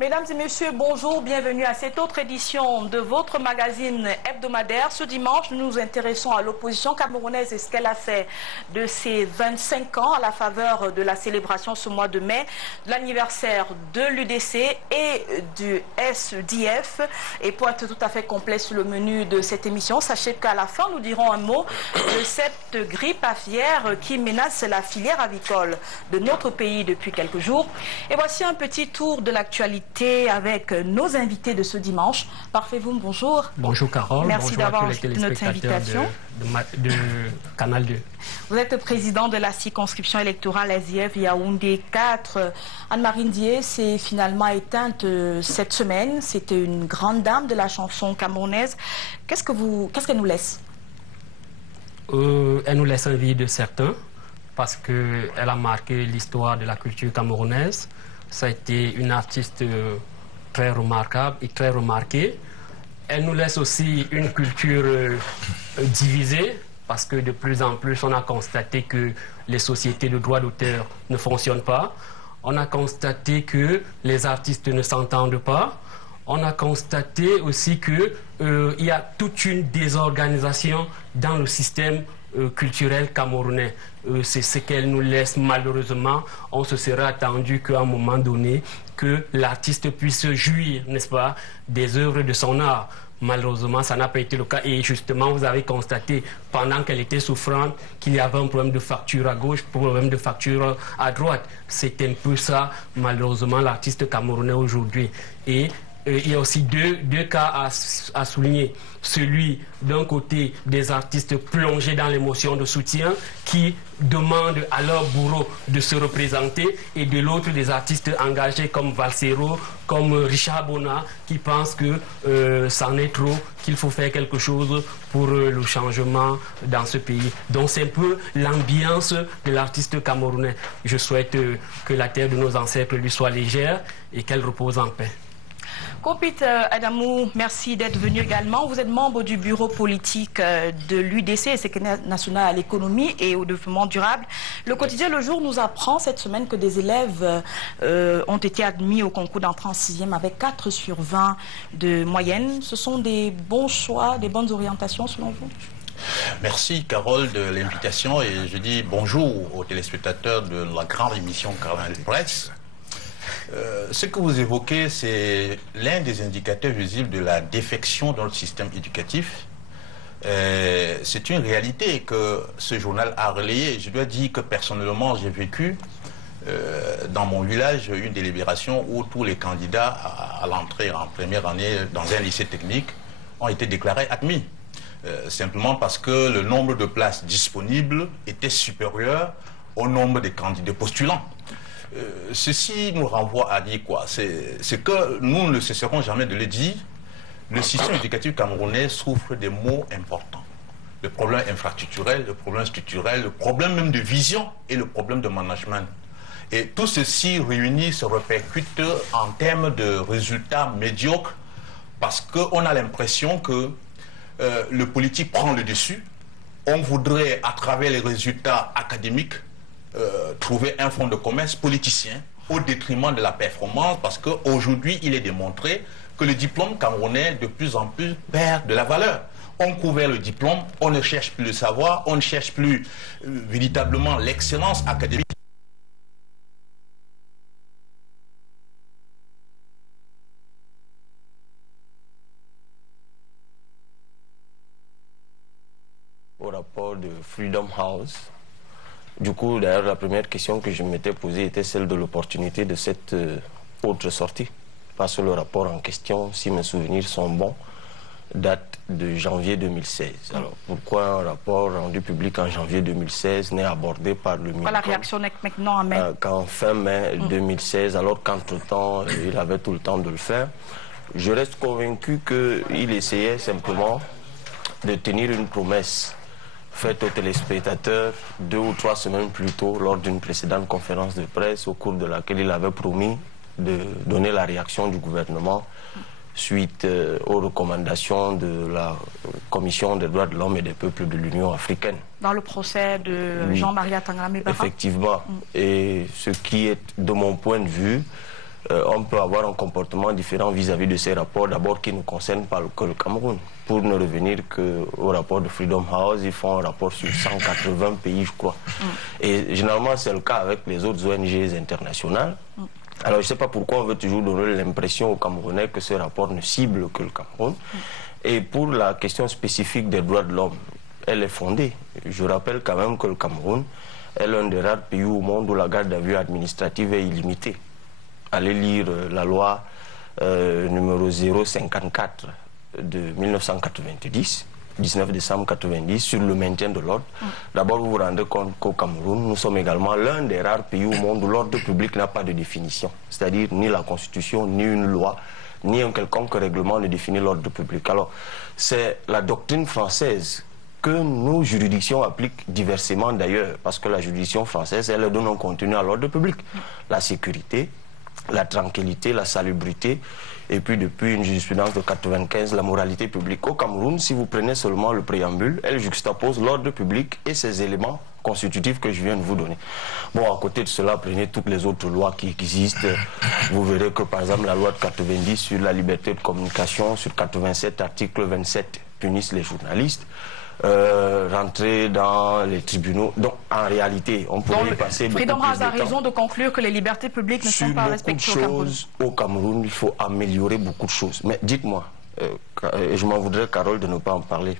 Mesdames et messieurs, bonjour, bienvenue à cette autre édition de votre magazine hebdomadaire. Ce dimanche, nous nous intéressons à l'opposition camerounaise et ce qu'elle a fait de ses 25 ans à la faveur de la célébration ce mois de mai, de l'anniversaire de l'UDC et du SDF. Et pour être tout à fait complet sur le menu de cette émission, sachez qu'à la fin, nous dirons un mot de cette grippe aviaire qui menace la filière avicole de notre pays depuis quelques jours. Et voici un petit tour de l'actualité avec nos invités de ce dimanche. Parfait-vous, bonjour. Bonjour Carole. Merci d'avoir accepté notre invitation. De Canal 2. Vous êtes président de la circonscription électorale SDF Yaoundé 4. Anne-Marie Ndiaye s'est finalement éteinte cette semaine. C'était une grande dame de la chanson camerounaise. Qu'est-ce qu'elle nous laisse? Elle nous laisse envie de certains parce qu'elle a marqué l'histoire de la culture camerounaise. Ça a été une artiste très remarquable et très remarquée. Elle nous laisse aussi une culture divisée parce que de plus en plus, on a constaté que les sociétés de droits d'auteur ne fonctionnent pas. On a constaté que les artistes ne s'entendent pas. On a constaté aussi qu'il y a toute une désorganisation dans le système culturel camerounais. C'est ce qu'elle nous laisse malheureusement. On se serait attendu qu'à un moment donné, que l'artiste puisse jouir, n'est-ce pas, des œuvres de son art. Malheureusement, ça n'a pas été le cas. Et justement, vous avez constaté, pendant qu'elle était souffrante, qu'il y avait un problème de facture à gauche, un problème de facture à droite. C'est un peu ça, malheureusement, l'artiste camerounais aujourd'hui. Et il y a aussi deux cas à souligner. Celui d'un côté des artistes plongés dans l'émotion de soutien qui demandent à leur bourreau de se représenter, et de l'autre des artistes engagés comme Valsero, comme Richard Bona, qui pensent que c'en est trop, qu'il faut faire quelque chose pour le changement dans ce pays. Donc c'est un peu l'ambiance de l'artiste camerounais. Je souhaite que la terre de nos ancêtres lui soit légère et qu'elle repose en paix. Kopit Adamou, merci d'être venu également. Vous êtes membre du bureau politique de l'UDC, Secrétaire national à l'économie et au développement durable. Le quotidien Le Jour nous apprend cette semaine que des élèves ont été admis au concours d'entrée en 6e avec 4 sur 20 de moyenne. Ce sont des bons choix, des bonnes orientations selon vous? Merci Carole de l'invitation et je dis bonjour aux téléspectateurs de la grande émission Canal Presse. Ce que vous évoquez, c'est l'un des indicateurs visibles de la défection dans le système éducatif. C'est une réalité que ce journal a relayée. Je dois dire que personnellement, j'ai vécu dans mon village une délibération où tous les candidats à l'entrée en première année dans un lycée technique ont été déclarés admis. Simplement parce que le nombre de places disponibles était supérieur au nombre de candidats postulants. Ceci nous renvoie à dire quoi? C'est que nous ne cesserons jamais de le dire. Le système éducatif camerounais souffre des maux importants. Le problème infrastructurel, le problème structurel, le problème même de vision et le problème de management. Et tout ceci réuni se répercute en termes de résultats médiocres parce qu'on a l'impression que le politique prend le dessus. On voudrait, à travers les résultats académiques, trouver un fonds de commerce politicien au détriment de la performance, parce qu'aujourd'hui il est démontré que le diplôme camerounais de plus en plus perd de la valeur. On couvre le diplôme, on ne cherche plus le savoir, on ne cherche plus véritablement l'excellence académique. Au rapport de Freedom House. Du coup, d'ailleurs, la première question que je m'étais posée était celle de l'opportunité de cette autre sortie. Parce que le rapport en question, si mes souvenirs sont bons, date de janvier 2016. Alors, pourquoi un rapport rendu public en janvier 2016 n'est abordé par le ministre? La réaction n'est que maintenant en mai. Qu'en fin mai 2016, alors qu'entre-temps, il avait tout le temps de le faire. Je reste convaincu qu'il essayait simplement de tenir une promesse faite aux téléspectateurs 2 ou 3 semaines plus tôt lors d'une précédente conférence de presse au cours de laquelle il avait promis de donner la réaction du gouvernement suite aux recommandations de la Commission des droits de l'homme et des peuples de l'Union africaine. Dans le procès de Jean-Marie Tangara Mebara. Effectivement. Et ce qui est, de mon point de vue, on peut avoir un comportement différent vis-à-vis de ces rapports, d'abord qui ne concernent pas que le Cameroun. Pour ne revenir qu'au rapport de Freedom House, ils font un rapport sur 180 pays, je crois. Et généralement, c'est le cas avec les autres ONG internationales. Alors, je ne sais pas pourquoi on veut toujours donner l'impression aux Camerounais que ce rapport ne cible que le Cameroun. Et pour la question spécifique des droits de l'homme, elle est fondée. Je rappelle quand même que le Cameroun est l'un des rares pays au monde où la garde à vue administrative est illimitée. Allez lire la loi numéro 054 de 1990, 19 décembre 90, sur le maintien de l'ordre. D'abord, vous vous rendez compte qu'au Cameroun, nous sommes également l'un des rares pays au monde où l'ordre public n'a pas de définition. C'est-à-dire ni la Constitution, ni une loi, ni un quelconque règlement ne définit l'ordre public. Alors, c'est la doctrine française que nos juridictions appliquent diversement d'ailleurs, parce que la juridiction française, elle donne un contenu à l'ordre public. La sécurité, la tranquillité, la salubrité, et puis depuis une jurisprudence de 95, la moralité publique. Au Cameroun, si vous prenez seulement le préambule, elle juxtapose l'ordre public et ses éléments constitutifs que je viens de vous donner. Bon, à côté de cela, prenez toutes les autres lois qui existent. Vous verrez que, par exemple, la loi de 90 sur la liberté de communication, sur 87, article 27, punissent les journalistes. Rentrer dans les tribunaux. Donc, en réalité, on pourrait y passer beaucoup plus de temps. Freedom House a raison de conclure que les libertés publiques ne sont pas respectées au Cameroun. Au Cameroun, il faut améliorer beaucoup de choses. Mais dites-moi, et je m'en voudrais, Carole, de ne pas en parler.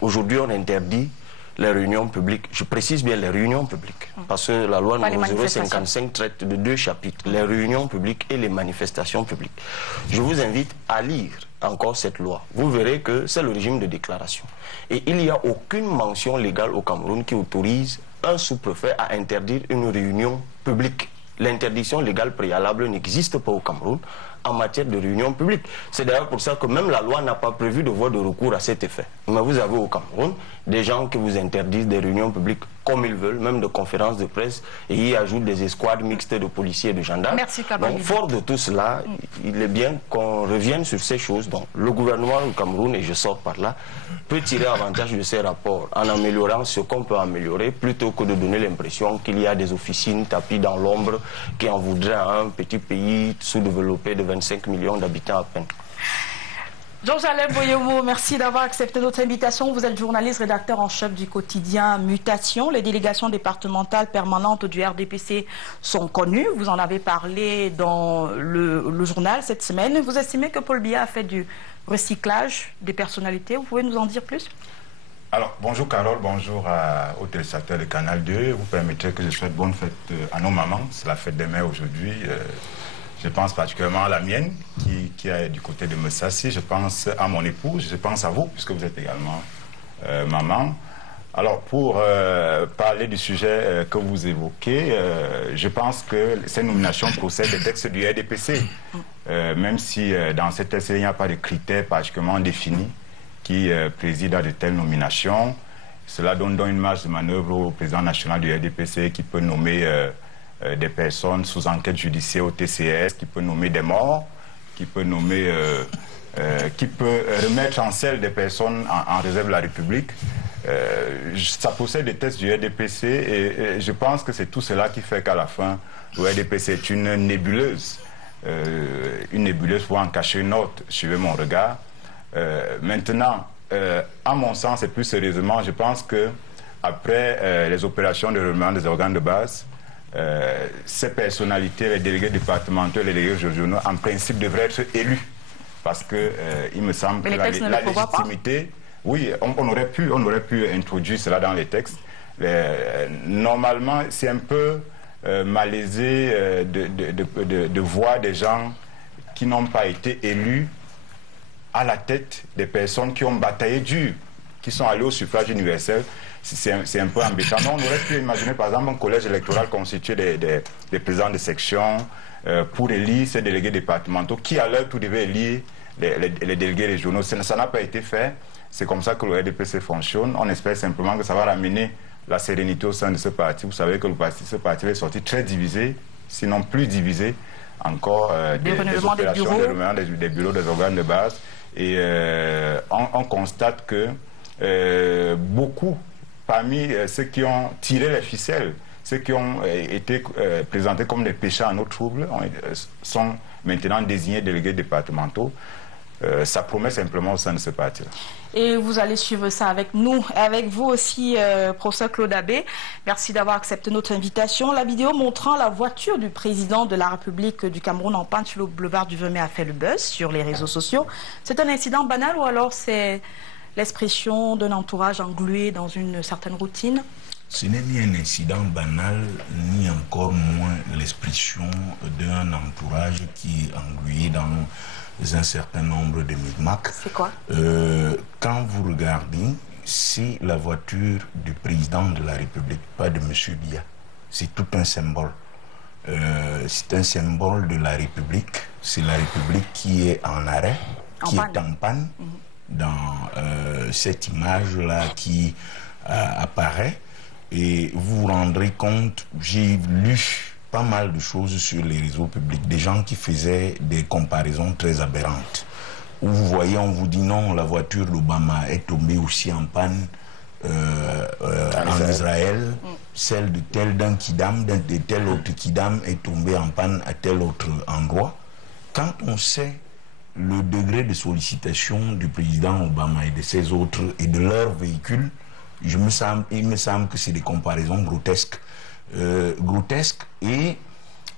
Aujourd'hui, on interdit les réunions publiques. Je précise bien les réunions publiques. Parce que la loi numéro 055 traite de 2 chapitres, les réunions publiques et les manifestations publiques. Je vous invite à lire encore cette loi. Vous verrez que c'est le régime de déclaration. Et il n'y a aucune mention légale au Cameroun qui autorise un sous-préfet à interdire une réunion publique. L'interdiction légale préalable n'existe pas au Cameroun en matière de réunion publique. C'est d'ailleurs pour ça que même la loi n'a pas prévu de voie de recours à cet effet. Mais vous avez au Cameroun des gens qui vous interdisent des réunions publiques comme ils veulent, même de conférences de presse, et y ajoutent des escouades mixtes de policiers et de gendarmes. Merci, donc, fort de tout cela, il est bien qu'on revienne sur ces choses. Donc, le gouvernement du Cameroun, et je sors par là, peut tirer avantage de ces rapports en améliorant ce qu'on peut améliorer, plutôt que de donner l'impression qu'il y a des officines tapis dans l'ombre qui en voudraient à un petit pays sous-développé de 25 millions d'habitants à peine. Georges-Alain Boyomo, merci d'avoir accepté notre invitation. Vous êtes journaliste, rédacteur en chef du quotidien Mutation. Les délégations départementales permanentes du RDPC sont connues. Vous en avez parlé dans le journal cette semaine. Vous estimez que Paul Biya a fait du recyclage des personnalités. Vous pouvez nous en dire plus? Alors, bonjour Carole, bonjour aux téléspectateurs de Canal 2. Vous permettrez que je souhaite bonne fête à nos mamans. C'est la fête des mères aujourd'hui. Je pense particulièrement à la mienne, qui est du côté de Messassi. Je pense à mon épouse, je pense à vous, puisque vous êtes également maman. Alors, pour parler du sujet que vous évoquez, je pense que ces nominations procèdent des textes du RDPC, même si dans ces textes, il n'y a pas de critères particulièrement définis qui président à de telles nominations. Cela donne donc une marge de manœuvre au président national du RDPC qui peut nommer des personnes sous enquête judiciaire au TCS, qui peut nommer des morts, qui peut nommer, qui peut remettre en selle des personnes en réserve de la République. Ça possède des textes du RDPC et je pense que c'est tout cela qui fait qu'à la fin, le RDPC est une nébuleuse pour en cacher une autre. Suivez mon regard. Maintenant, à mon sens, et plus sérieusement, je pense que après les opérations de remaniement des organes de base, ces personnalités, les délégués départementaux, les délégués régionaux, en principe devraient être élus. Parce que il me semble que la légitimité... Oui, on aurait pu introduire cela dans les textes. Normalement, c'est un peu malaisé de voir des gens qui n'ont pas été élus à la tête des personnes qui ont bataillé dur, qui sont allés au suffrage universel. C'est un peu embêtant. Non, on aurait pu imaginer par exemple un collège électoral constitué des présidents de section pour élire ces délégués départementaux qui à l'heure tout devaient élire les délégués régionaux. Ça n'a pas été fait. C'est comme ça que le RDPC fonctionne. On espère simplement que ça va ramener la sérénité au sein de ce parti. Vous savez que ce parti est sorti très divisé, sinon plus divisé encore des opérations de renouvellement des bureaux des organes de base. Et on constate que beaucoup parmi ceux qui ont tiré les ficelles ceux qui ont été présentés comme des péchés en eau trouble sont maintenant désignés délégués départementaux. Ça promet simplement au sein de ce parti. Et vous allez suivre ça avec nous, et avec vous aussi, professeur Claude Abbé. Merci d'avoir accepté notre invitation. La vidéo montrant la voiture du président de la République du Cameroun en panne sur le boulevard du 20 mai a fait le buzz sur les réseaux sociaux. C'est un incident banal ou alors c'est l'expression d'un entourage englué dans une certaine routine? Ce n'est ni un incident banal, ni encore moins l'expression d'un entourage qui est englué dans un certain nombre de micmacs. C'est quoi? Quand vous regardez, c'est la voiture du président de la République, pas de M. Biya. C'est tout un symbole. C'est un symbole de la République. C'est la République qui est en arrêt, qui est en panne. Dans cette image-là qui apparaît. Et vous vous rendrez compte, j'ai lu pas mal de choses sur les réseaux publics, des gens qui faisaient des comparaisons très aberrantes. Où vous voyez, on vous dit non, la voiture d'Obama est tombée aussi en panne en Israël. Celle de tel d'un Kidam, de tel autre Kidam est tombée en panne à tel autre endroit. Quand on sait le degré de sollicitation du président Obama et de ses autres et de leurs véhicules, il me semble que c'est des comparaisons grotesques. Et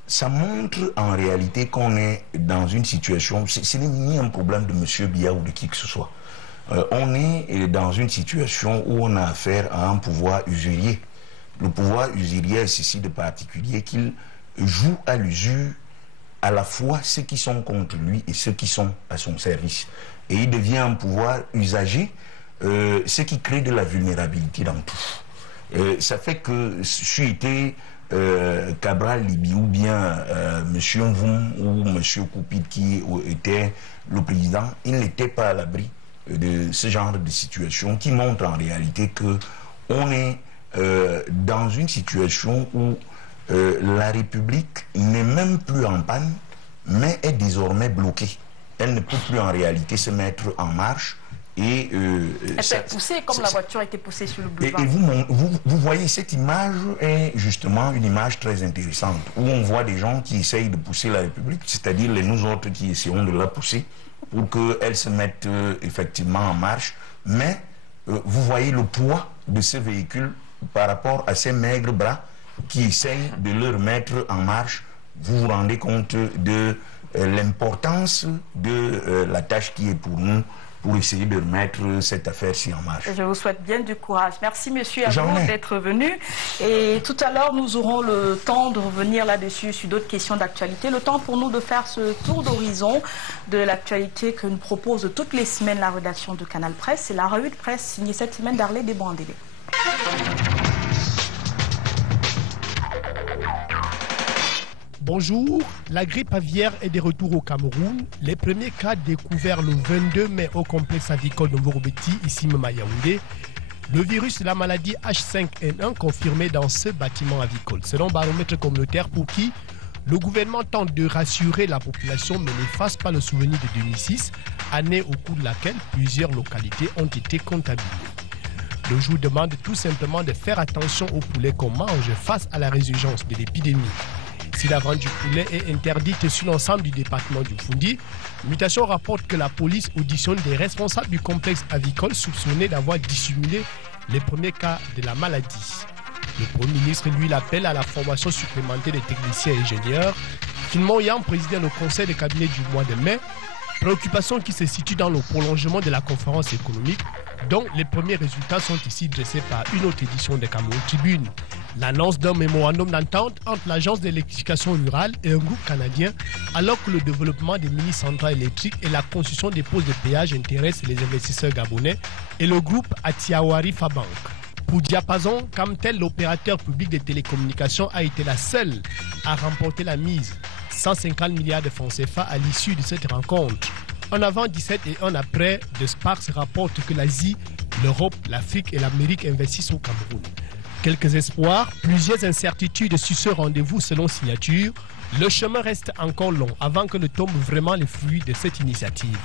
ça montre en réalité qu'on est dans une situation, ce n'est ni un problème de M. Biya ou de qui que ce soit. On est dans une situation où on a affaire à un pouvoir usurier. Le pouvoir usurier est ceci de particulier qu'il joue à l'usure à la fois ceux qui sont contre lui et ceux qui sont à son service. Et il devient un pouvoir usagé, ce qui crée de la vulnérabilité dans tout. Ça fait que si était Cabral Libi ou bien M. Mvoum ou M. Koupid qui était le président, il n'était pas à l'abri de ce genre de situation qui montre en réalité que on est dans une situation où la République n'est même plus en panne, mais est désormais bloquée. Elle ne peut plus en réalité se mettre en marche. Et elle peut être poussée comme la voiture a été poussée sur le boulevard. Et vous voyez, cette image est justement une image très intéressante, où on voit des gens qui essayent de pousser la République, c'est-à-dire nous autres qui essayons de la pousser pour qu'elle se mette effectivement en marche. Mais vous voyez le poids de ce véhicule par rapport à ces maigres bras qui essayent de le remettre en marche. Vous vous rendez compte de l'importance de la tâche qui est pour nous, pour essayer de remettre cette affaire-ci en marche. Je vous souhaite bien du courage. Merci, monsieur Abou, d'être venu. Et tout à l'heure, nous aurons le temps de revenir là-dessus sur d'autres questions d'actualité. Le temps pour nous de faire ce tour d'horizon de l'actualité que nous propose toutes les semaines la rédaction de Canal Presse. C'est la revue de presse signée cette semaine d'Arlé Desbondélé. Bonjour, la grippe aviaire est de retour au Cameroun. Les premiers cas découverts le 22 mai au complexe avicole de Morobeti, ici même à Yaoundé. Le virus de la maladie H5N1 confirmé dans ce bâtiment avicole. Selon baromètre communautaire pour qui le gouvernement tente de rassurer la population mais n'efface pas le souvenir de 2006, année au cours de laquelle plusieurs localités ont été contaminées. Le jour demande tout simplement de faire attention aux poulets qu'on mange face à la résurgence de l'épidémie. Si la vente du poulet est interdite sur l'ensemble du département du Foundi, Mutation rapporte que la police auditionne des responsables du complexe avicole soupçonnés d'avoir dissimulé les premiers cas de la maladie. Le Premier ministre, lui, l'appelle à la formation supplémentaire des techniciens et ingénieurs. Finalement, ayant présidé le conseil de cabinet du mois de mai, préoccupation qui se situe dans le prolongement de la conférence économique, dont les premiers résultats sont ici dressés par une autre édition de Cameroun Tribune. L'annonce d'un mémorandum d'entente entre l'Agence d'électrification rurale et un groupe canadien, alors que le développement des mini-centrales électriques et la construction des postes de péage intéressent les investisseurs gabonais et le groupe Atiawari Fabank. Pour Diapason, comme tel, l'opérateur public des télécommunications a été la seule à remporter la mise. 150 milliards de francs CFA à l'issue de cette rencontre. En avant 17 et un après, de Sparks rapporte que l'Asie, l'Europe, l'Afrique et l'Amérique investissent au Cameroun. Quelques espoirs, plusieurs incertitudes sur ce rendez-vous selon signature. Le chemin reste encore long avant que ne tombent vraiment les fruits de cette initiative.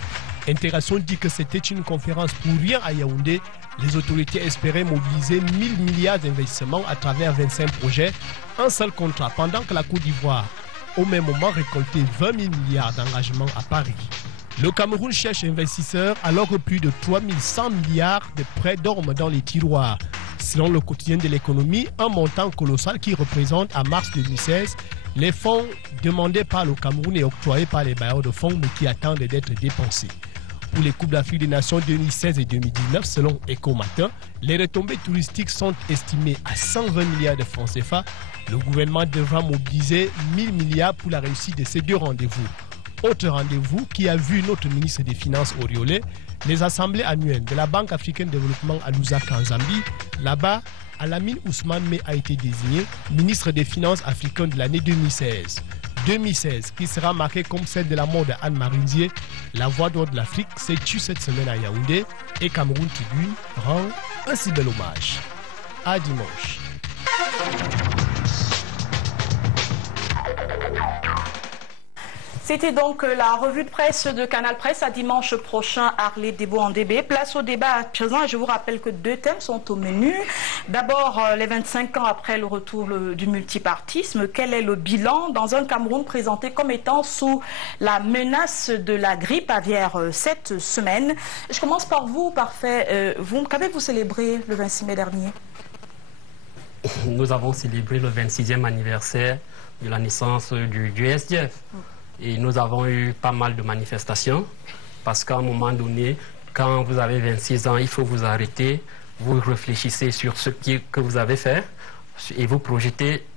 Intégration dit que c'était une conférence pour rien à Yaoundé. Les autorités espéraient mobiliser 1000 milliards d'investissements à travers 25 projets, un seul contrat, pendant que la Côte d'Ivoire, au même moment, récoltait 20 000 milliards d'engagements à Paris. Le Cameroun cherche investisseurs alors que plus de 3100 milliards de prêts dorment dans les tiroirs. Selon le quotidien de l'économie, un montant colossal qui représente à mars 2016 les fonds demandés par le Cameroun et octroyés par les bailleurs de fonds mais qui attendent d'être dépensés. Pour les Coupes d'Afrique des Nations 2016 et 2019, selon Ecomatin, les retombées touristiques sont estimées à 120 milliards de francs CFA. Le gouvernement devra mobiliser 1000 milliards pour la réussite de ces deux rendez-vous. Autre rendez-vous qui a vu notre ministre des Finances Oriolé, les assemblées annuelles de la Banque africaine de développement à Lusaka en Zambie. Là-bas, Alamine Ousmane Meh a été désigné ministre des Finances africain de l'année 2016. 2016 qui sera marquée comme celle de la mort de Anne Marindier. La voix d'or de l'Afrique s'est tue cette semaine à Yaoundé et Cameroun Tribune rend un si bel hommage. À dimanche. C'était donc la revue de presse de Canal Presse à dimanche prochain, Arlé Debo en DB. Place au débat à présent. Je vous rappelle que deux thèmes sont au menu. D'abord, les 25 ans après le retour du multipartisme, quel est le bilan dans un Cameroun présenté comme étant sous la menace de la grippe aviaire cette semaine? Je commence par vous, Parfait. Qu'avez-vous célébré le 26 mai dernier? Nous avons célébré le 26e anniversaire de la naissance du SDF. Et nous avons eu pas mal de manifestations parce qu'à un moment donné, quand vous avez 26 ans, il faut vous arrêter, vous réfléchissez sur ce que vous avez fait et vous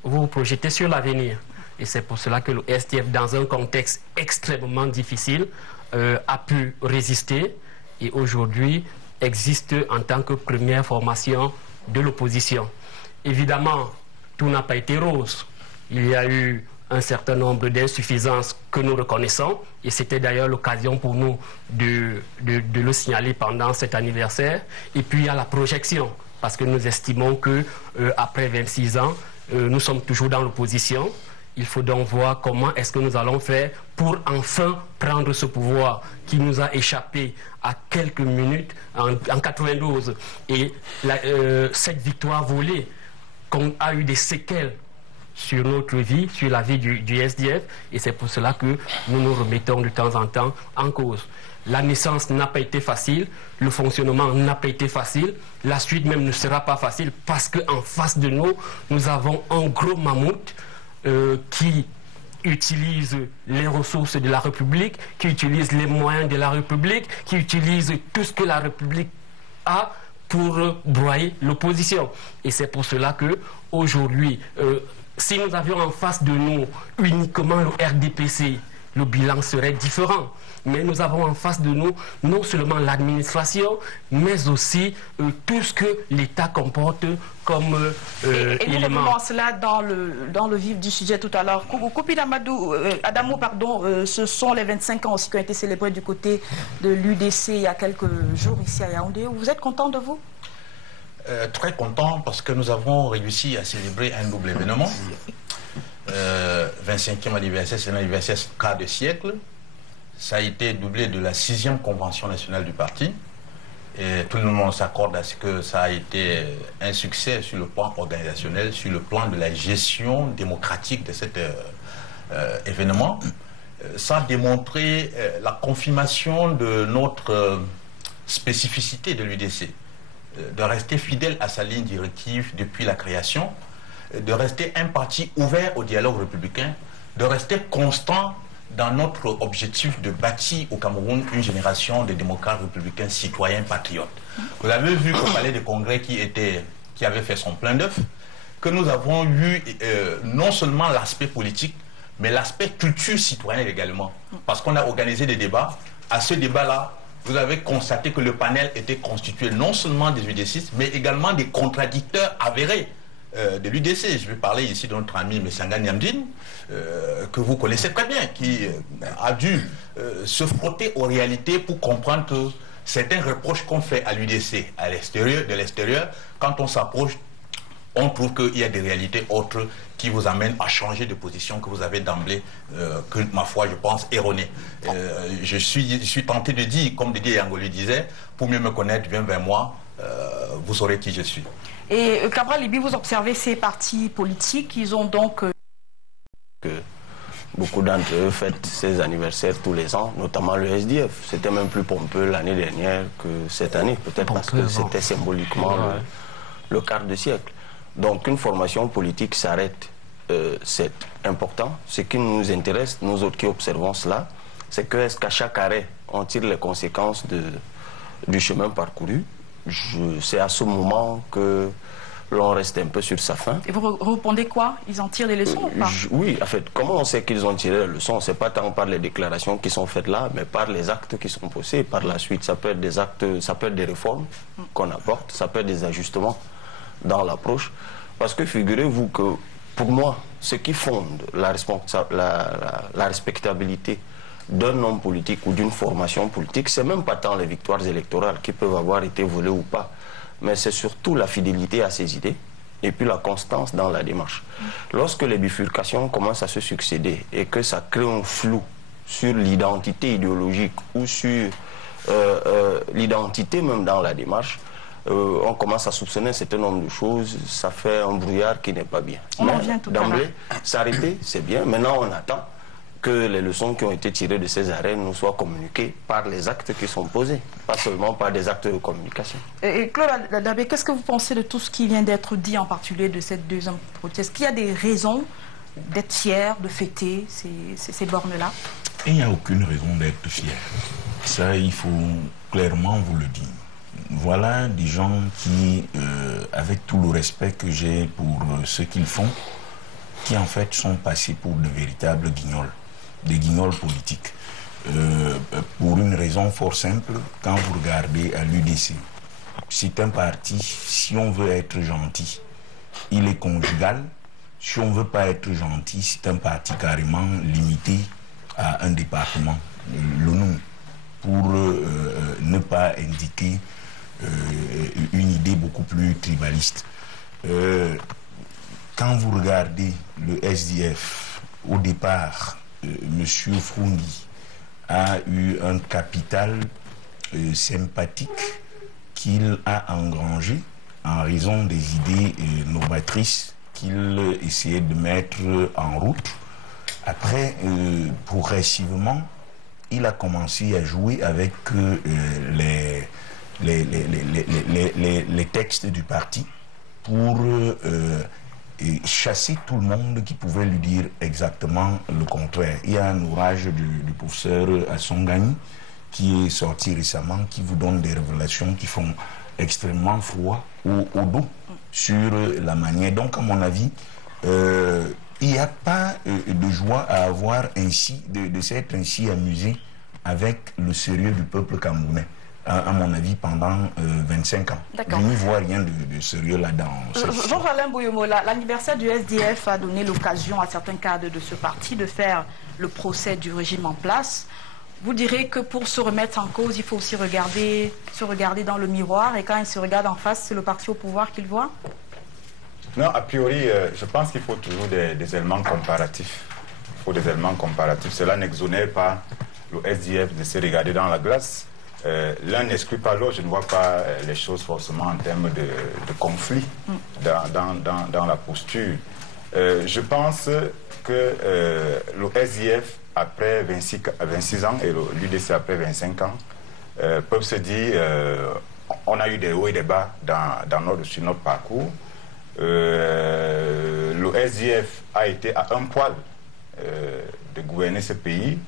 vous projetez sur l'avenir. Et c'est pour cela que le SDF, dans un contexte extrêmement difficile, a pu résister et aujourd'hui existe en tant que première formation de l'opposition. Évidemment, tout n'a pas été rose. Il y a eu un certain nombre d'insuffisances que nous reconnaissons et c'était d'ailleurs l'occasion pour nous de le signaler pendant cet anniversaire. Et puis il y a la projection parce que nous estimons que après 26 ans, nous sommes toujours dans l'opposition. Il faut donc voir comment est-ce que nous allons faire pour enfin prendre ce pouvoir qui nous a échappé à quelques minutes en 92. Et cette victoire volée a eu des séquelles sur notre vie, sur la vie du SDF, et c'est pour cela que nous nous remettons de temps en temps en cause. La naissance n'a pas été facile, le fonctionnement n'a pas été facile, la suite même ne sera pas facile parce qu'en face de nous, nous avons un gros mammouth qui utilise les ressources de la République, qui utilise les moyens de la République, qui utilise tout ce que la République a pour broyer l'opposition. Et c'est pour cela que aujourd'hui, si nous avions en face de nous uniquement le RDPC, le bilan serait différent. Mais nous avons en face de nous non seulement l'administration, mais aussi tout ce que l'État comporte comme élément. Nous revenons cela dans le vif du sujet tout à l'heure. Koupi Adamo, ce sont les 25 ans aussi qui ont été célébrés du côté de l'UDC il y a quelques jours ici à Yaoundé. Vous êtes content de vous? Très content parce que nous avons réussi à célébrer un double événement. 25e anniversaire, c'est un anniversaire quart de siècle. Ça a été doublé de la 6e convention nationale du parti. Et tout le monde s'accorde à ce que ça a été un succès sur le plan organisationnel, sur le plan de la gestion démocratique de cet événement. Ça a démontré la confirmation de notre spécificité de l'UDC. De rester fidèle à sa ligne directive depuis la création, de rester un parti ouvert au dialogue républicain, de rester constant dans notre objectif de bâtir au Cameroun une génération de démocrates républicains citoyens patriotes. Vous avez vu qu'au Palais des Congrès qui avait fait son plein d'œuf, que nous avons eu non seulement l'aspect politique, mais l'aspect culture citoyenne également. Parce qu'on a organisé des débats. À ce débat-là, vous avez constaté que le panel était constitué non seulement des UDCistes, mais également des contradicteurs avérés de l'UDC. Je vais parler ici de notre ami M. Sanga Nyamdine, que vous connaissez très bien, qui a dû se frotter aux réalités pour comprendre que certains reproches qu'on fait à l'UDC de l'extérieur, quand on s'approche on trouve qu'il y a des réalités autres qui vous amènent à changer de position que vous avez d'emblée, que ma foi, je pense, erronée. Je suis tenté de dire, comme Didier Yango le disait, pour mieux me connaître, viens vers moi, vous saurez qui je suis. Et Cabral Libye, vous observez ces partis politiques, ils ont donc... Beaucoup d'entre eux fêtent ces anniversaires tous les ans, notamment le SDF. C'était même plus pompeux l'année dernière que cette année, peut-être parce que c'était symboliquement le quart de siècle. Donc une formation politique s'arrête, c'est important. Ce qui nous intéresse, nous autres qui observons cela, c'est que est-ce qu'à chaque arrêt, on tire les conséquences du chemin parcouru. C'est à ce moment que l'on reste un peu sur sa faim. Et vous répondez quoi? Ils en tirent des leçons ou pas? Oui, en fait, comment on sait qu'ils ont tiré les leçons? C'est pas tant par les déclarations qui sont faites là, mais par les actes qui sont posés par la suite. Ça peut être des actes, ça peut être des réformes qu'on apporte, ça peut être des ajustements dans l'approche. Parce que figurez-vous que, pour moi, ce qui fonde la respectabilité d'un homme politique ou d'une formation politique, c'est même pas tant les victoires électorales qui peuvent avoir été volées ou pas, mais c'est surtout la fidélité à ses idées et puis la constance dans la démarche. Lorsque les bifurcations commencent à se succéder et que ça crée un flou sur l'identité idéologique ou sur l'identité même dans la démarche, on commence à soupçonner un certain nombre de choses, ça fait un brouillard qui n'est pas bien. D'emblée, s'arrêter, c'est bien. Maintenant, on attend que les leçons qui ont été tirées de ces arrêts nous soient communiquées par les actes qui sont posés, pas seulement par des actes de communication. Et Claude Dabé, qu'est-ce que vous pensez de tout ce qui vient d'être dit, en particulier de cette deuxième proteste? Est-ce qu'il y a des raisons d'être fier, de fêter ces bornes-là? Il n'y a aucune raison d'être fier. Ça, il faut clairement vous le dire. Voilà des gens qui, avec tout le respect que j'ai pour ce qu'ils font, qui en fait sont passés pour de véritables guignols, des guignols politiques. Pour une raison fort simple, quand vous regardez à l'UDC, c'est un parti, si on veut être gentil, il est conjugal. Si on ne veut pas être gentil, c'est un parti carrément limité à un département, l'ONU, pour ne pas indiquer une idée beaucoup plus tribaliste. Quand vous regardez le SDF, au départ, M. Froundi a eu un capital sympathique qu'il a engrangé en raison des idées novatrices qu'il essayait de mettre en route. Après, progressivement, il a commencé à jouer avec les textes du parti pour chasser tout le monde qui pouvait lui dire exactement le contraire. Il y a un ouvrage du professeur Assongani qui est sorti récemment, qui vous donne des révélations qui font extrêmement froid au dos sur la manière. Donc, à mon avis, il n'y a pas de joie à avoir ainsi, de s'être ainsi amusé avec le sérieux du peuple camerounais, à mon avis, pendant 25 ans. Je n'y vois rien de sérieux là-dedans. Jean-Alain Bouyomola, l'anniversaire du SDF a donné l'occasion à certains cadres de ce parti de faire le procès du régime en place. Vous direz que pour se remettre en cause, il faut aussi se regarder dans le miroir, et quand il se regarde en face, c'est le parti au pouvoir qu'il voit? Non, a priori, je pense qu'il faut toujours des éléments comparatifs. Il faut des éléments comparatifs. Cela n'exonère pas le SDF de se regarder dans la glace. L'un n'exclut pas l'autre. Je ne vois pas les choses forcément en termes de conflit dans la posture. Je pense que le SDF, après 26 ans, et l'UDC après 25 ans, peuvent se dire on a eu des hauts et des bas sur notre parcours. Le SDF a été à un poil de gouverner ce pays.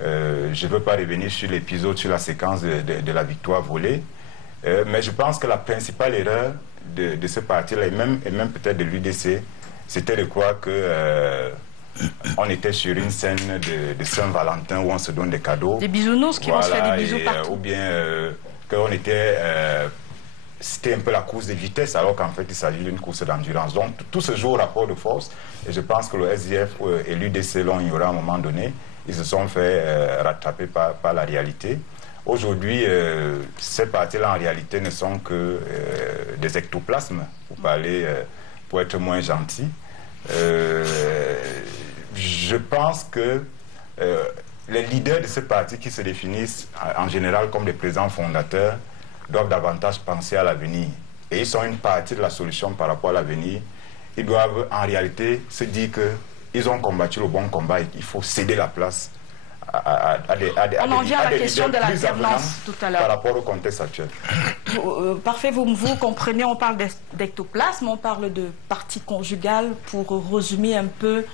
Je ne veux pas revenir sur l'épisode, sur la séquence de la victoire volée, mais je pense que la principale erreur de ce parti-là, et même peut-être de l'UDC, c'était de croire que on était sur une scène de Saint-Valentin où on se donne des cadeaux. Des bisounours qui vont se faire des bisous partout. Ou bien qu'on était... c'était un peu la course de vitesse, alors qu'en fait, il s'agit d'une course d'endurance. Donc, tout se joue au rapport de force. Et je pense que le SDF et l'UDC l'ont ignoré à un moment donné. Ils se sont fait rattraper par la réalité. Aujourd'hui, ces partis-là, en réalité, ne sont que des ectoplasmes, pour parler pour être moins gentil. Je pense que les leaders de ce parti qui se définissent en général comme des présidents fondateurs doivent davantage penser à l'avenir. Et ils sont une partie de la solution par rapport à l'avenir. Ils doivent en réalité se dire qu'ils ont combattu le bon combat et qu'il faut céder la place à des On en vient à la question de plus avenants l'alternance tout à l'heure. par rapport au contexte actuel. Parfait, vous comprenez, on parle d'ectoplasme, on parle de partie conjugale pour résumer un peu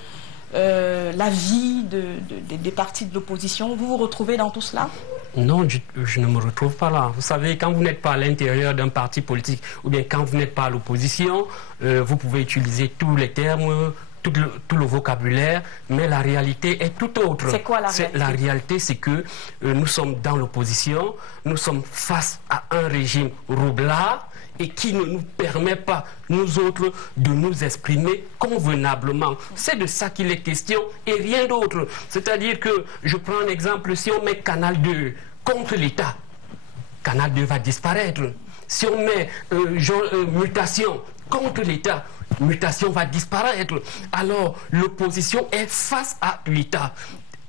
la vie des partis de l'opposition. Vous vous retrouvez dans tout cela? Non, je ne me retrouve pas là. Vous savez, quand vous n'êtes pas à l'intérieur d'un parti politique ou bien quand vous n'êtes pas à l'opposition, vous pouvez utiliser tous les termes, tout le vocabulaire, mais la réalité est tout autre. C'est quoi la réalité? La réalité, c'est que nous sommes dans l'opposition, nous sommes face à un régime roublard et qui ne nous permet pas, nous autres, de nous exprimer convenablement. C'est de ça qu'il est question et rien d'autre. C'est-à-dire que, je prends un exemple, si on met Canal 2 contre l'État, Canal 2 va disparaître. Si on met mutation contre l'État, mutation va disparaître. Alors, l'opposition est face à l'État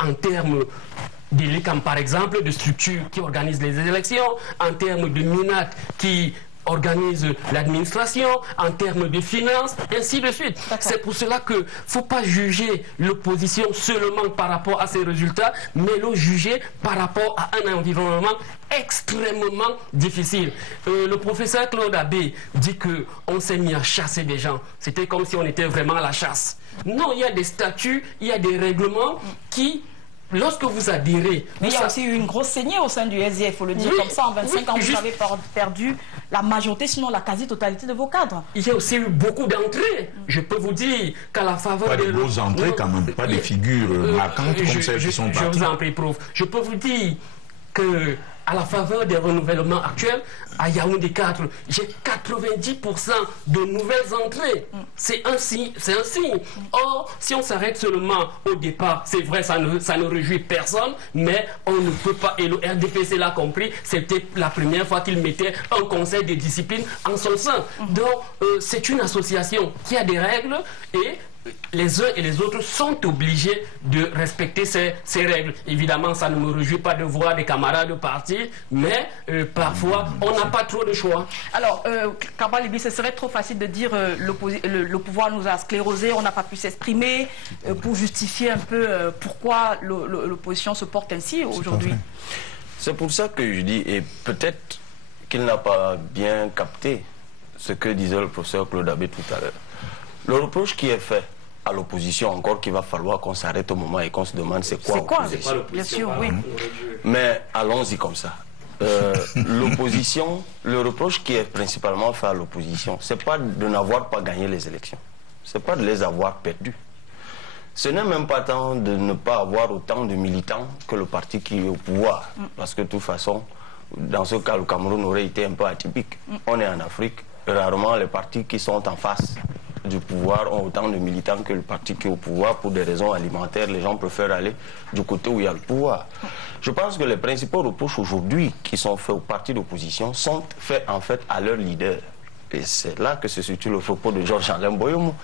en termes d'ELECAM, par exemple, de structures qui organisent les élections, en termes de MINAT qui organise l'administration, en termes de finances, ainsi de suite. C'est pour cela qu'il ne faut pas juger l'opposition seulement par rapport à ses résultats, mais le juger par rapport à un environnement extrêmement difficile. Le professeur Claude Abbé dit qu'on s'est mis à chasser des gens. C'était comme si on était vraiment à la chasse. Non, il y a des statuts, il y a des règlements qui... Lorsque vous adhérez... Mais il y a aussi eu une grosse saignée au sein du SDF, il faut le dire comme ça. En 25 ans, vous avez perdu la majorité, sinon la quasi-totalité de vos cadres. Il y a aussi eu beaucoup d'entrées. Je peux vous dire qu'à la faveur... Pas de grosses entrées quand même, pas des figures marquantes comme celles qui sont parties. Je vous en prie, prof. Je peux vous dire que... à la faveur des renouvellements actuels, à Yaoundé 4, j'ai 90% de nouvelles entrées. C'est un signe. Or, si on s'arrête seulement au départ, c'est vrai, ça ne réjouit personne, mais on ne peut pas, et le RDPC l'a compris, c'était la première fois qu'il mettait un conseil de discipline en son sein. Donc, c'est une association qui a des règles et les uns et les autres sont obligés de respecter ces règles. Évidemment, ça ne me réjouit pas de voir des camarades de parti, mais parfois, on n'a pas trop de choix. Alors, Karbalibi, ce serait trop facile de dire le pouvoir nous a sclérosés, on n'a pas pu s'exprimer, pour justifier un peu pourquoi l'opposition se porte ainsi aujourd'hui. C'est pour ça que je dis, et peut-être qu'il n'a pas bien capté ce que disait le professeur Claude Abbé tout à l'heure. Le reproche qui est fait à l'opposition, encore qu'il va falloir qu'on s'arrête au moment et qu'on se demande c'est quoi l'opposition. Bien sûr, oui. Mais allons-y comme ça. L'opposition, le reproche qui est principalement fait à l'opposition, c'est pas de n'avoir pas gagné les élections. C'est pas de les avoir perdues. Ce n'est même pas tant de ne pas avoir autant de militants que le parti qui est au pouvoir. Parce que de toute façon, dans ce cas, le Cameroun aurait été un peu atypique. On est en Afrique, rarement les partis qui sont en face du pouvoir ont autant de militants que le parti qui est au pouvoir. Pour des raisons alimentaires, les gens préfèrent aller du côté où il y a le pouvoir. Je pense que les principaux reproches aujourd'hui qui sont faits aux partis d'opposition sont faits en fait à leurs leaders. Et c'est là que se situe le propos de Georges-Alain Boyomo.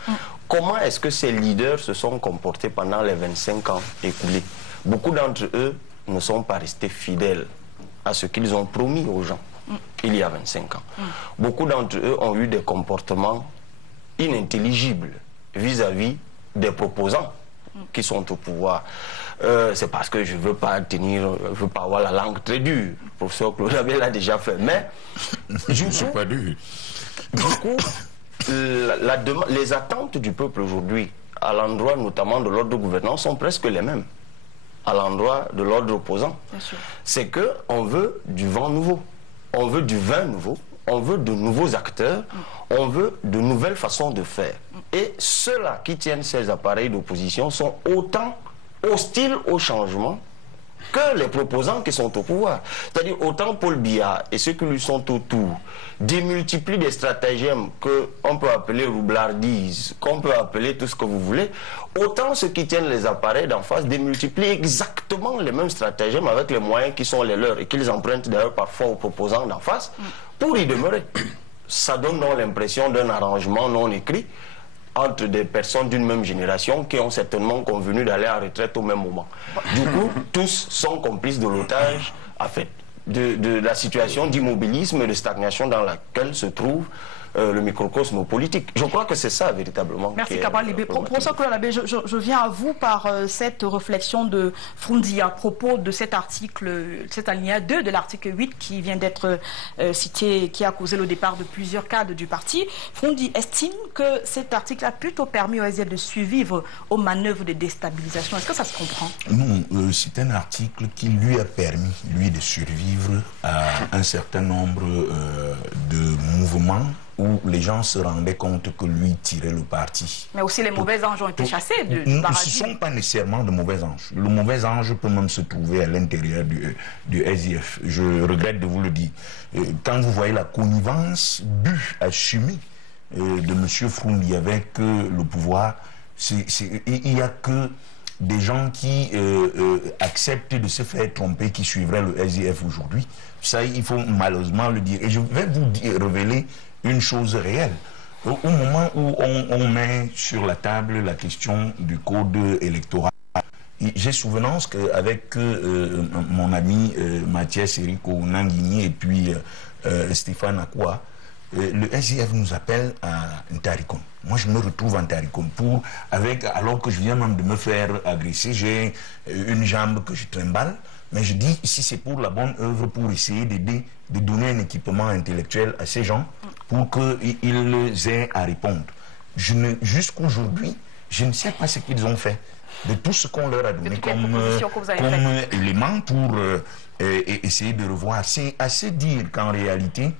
Comment est-ce que ces leaders se sont comportés pendant les 25 ans écoulés? Beaucoup d'entre eux ne sont pas restés fidèles à ce qu'ils ont promis aux gens il y a 25 ans. Beaucoup d'entre eux ont eu des comportements inintelligibles vis-à-vis des proposants qui sont au pouvoir. C'est parce que je ne veux pas avoir la langue très dure. Le professeur Claude Abbé l'a déjà fait. Mais du coup, les attentes du peuple aujourd'hui, à l'endroit notamment de l'ordre gouvernant, sont presque les mêmes. À l'endroit de l'ordre opposant. C'est qu'on veut du vent nouveau. On veut du vin nouveau. On veut de nouveaux acteurs, on veut de nouvelles façons de faire. Et ceux-là qui tiennent ces appareils d'opposition sont autant hostiles au changement que les proposants qui sont au pouvoir. C'est-à-dire autant Paul Biya et ceux qui lui sont autour démultiplient des stratagèmes qu'on peut appeler roublardise, qu'on peut appeler tout ce que vous voulez, autant ceux qui tiennent les appareils d'en face démultiplient exactement les mêmes stratagèmes avec les moyens qui sont les leurs et qu'ils empruntent d'ailleurs parfois aux proposants d'en face pour y demeurer. ça donne donc l'impression d'un arrangement non écrit entre des personnes d'une même génération qui ont certainement convenu d'aller en retraite au même moment. Du coup, tous sont complices de l'otage, en fait, de la situation d'immobilisme et de stagnation dans laquelle se trouve le microcosme politique. Je crois que c'est ça véritablement. Merci Cabral Libé. Professeur Claude Abbé, je viens à vous par cette réflexion de Froundi à propos de cet article, cet alinéa 2 de l'article 8 qui vient d'être cité, qui a causé le départ de plusieurs cadres du parti. Froundi estime que cet article a plutôt permis au SDF de survivre aux manœuvres de déstabilisation. Est-ce que ça se comprend? Non, c'est un article qui lui a permis, lui, de survivre à un certain nombre de mouvements où les gens se rendaient compte que lui tirait le parti. Mais aussi les mauvais anges ont été chassés du paradis. Ce ne sont pas nécessairement de mauvais anges. Le mauvais ange peut même se trouver à l'intérieur du SDF. Je regrette de vous le dire. Quand vous voyez la connivence assumée de M. Froundi avec le pouvoir, il n'y a que des gens qui acceptent de se faire tromper, qui suivraient le SDF aujourd'hui. Ça, il faut malheureusement le dire. Et je vais vous révéler une chose réelle. Au moment où on met sur la table la question du code électoral, j'ai souvenance qu'avec mon ami Mathias Eriko Nanguini et puis Stéphane Akwa, le SDF nous appelle à Ntarikon. Moi, je me retrouve en Ntarikon alors que je viens même de me faire agresser. J'ai une jambe que je trimballe. Mais je dis, si c'est pour la bonne œuvre, pour essayer d'aider, de donner un équipement intellectuel à ces gens, pour qu'ils aient à répondre. Jusqu'aujourd'hui, je ne sais pas ce qu'ils ont fait de tout ce qu'on leur a donné comme élément pour essayer de revoir. C'est assez dire qu'en réalité,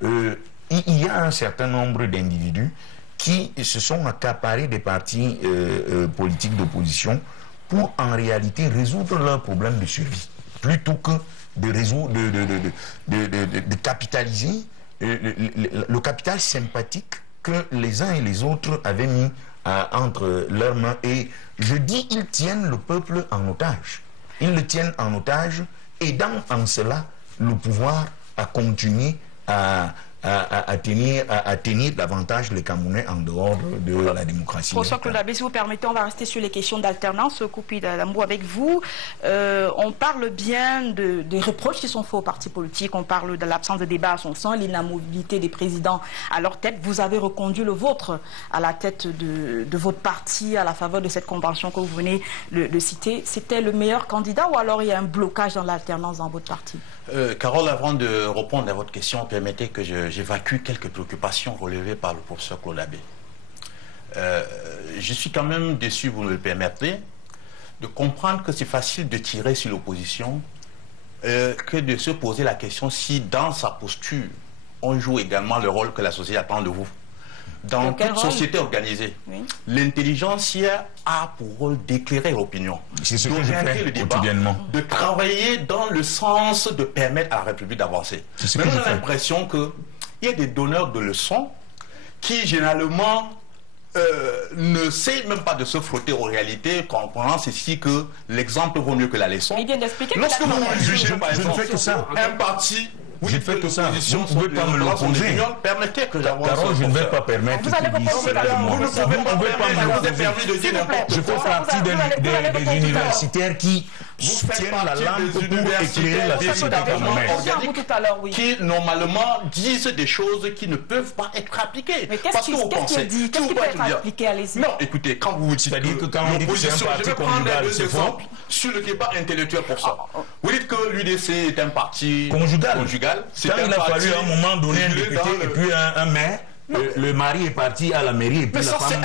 il y a un certain nombre d'individus qui se sont accaparés des partis politiques d'opposition pour en réalité résoudre leurs problèmes de survie, plutôt que de capitaliser le capital sympathique que les uns et les autres avaient mis entre leurs mains. Et je dis, ils tiennent le peuple en otage. Ils le tiennent en otage, aidant en cela le pouvoir à continuer à tenir davantage les Camerounais en dehors de la démocratie. Professeur Claude Abbé, si vous permettez, on va rester sur les questions d'alternance. Coupi d'Adamou avec vous. On parle bien des reproches qui sont faits aux partis politiques. On parle de l'absence de débat à son sein, l'inamovibilité des présidents à leur tête. Vous avez reconduit le vôtre à la tête de votre parti à la faveur de cette convention que vous venez de citer. C'était le meilleur candidat ou alors il y a un blocage dans l'alternance dans votre parti? Carole, avant de répondre à votre question, permettez que j'évacue quelques préoccupations relevées par le professeur Claude Abbé. Je suis quand même déçu, vous me le permettrez, de comprendre que c'est facile de tirer sur l'opposition que de se poser la question si dans sa posture, on joue également le rôle que la société attend de vous. Dans toute société organisée, oui, l'intelligentsia a pour rôle d'éclairer l'opinion, d'orienter le débat, de travailler dans le sens de permettre à la République d'avancer. Mais on a l'impression qu'il y a des donneurs de leçons qui, généralement, ne sait même pas de se frotter aux réalités, comprenant ceci que l'exemple vaut mieux que la leçon. Il vient d'expliquer. Lorsque vous jugez, par exemple, je ne fais que ça. Un parti... Vous ne faites que ça. Vous ne pouvez pas me l'opposer. Permettez que j'avance. Carole, je ne vais pas permettre. Vous allez répondre. Vous ne pouvez pas me l'opposer. Je fais partie des universitaires qui soutiennent la lampe pour éclairer la société camerounaise. Qui, normalement, disent des choses qui ne peuvent pas être appliquées. Mais qu'est-ce qu'il peut être appliqué? Allez-y. Non, écoutez, quand vous dites c'est-à-dire que quand on dit que c'est un parti conjugal, c'est faux. Sur le débat intellectuel pour ça. Vous dites que l'UDC est un parti conjugal. Quand il a fallu à un moment donner un député et puis un maire, le mari est parti à la mairie et puis la femme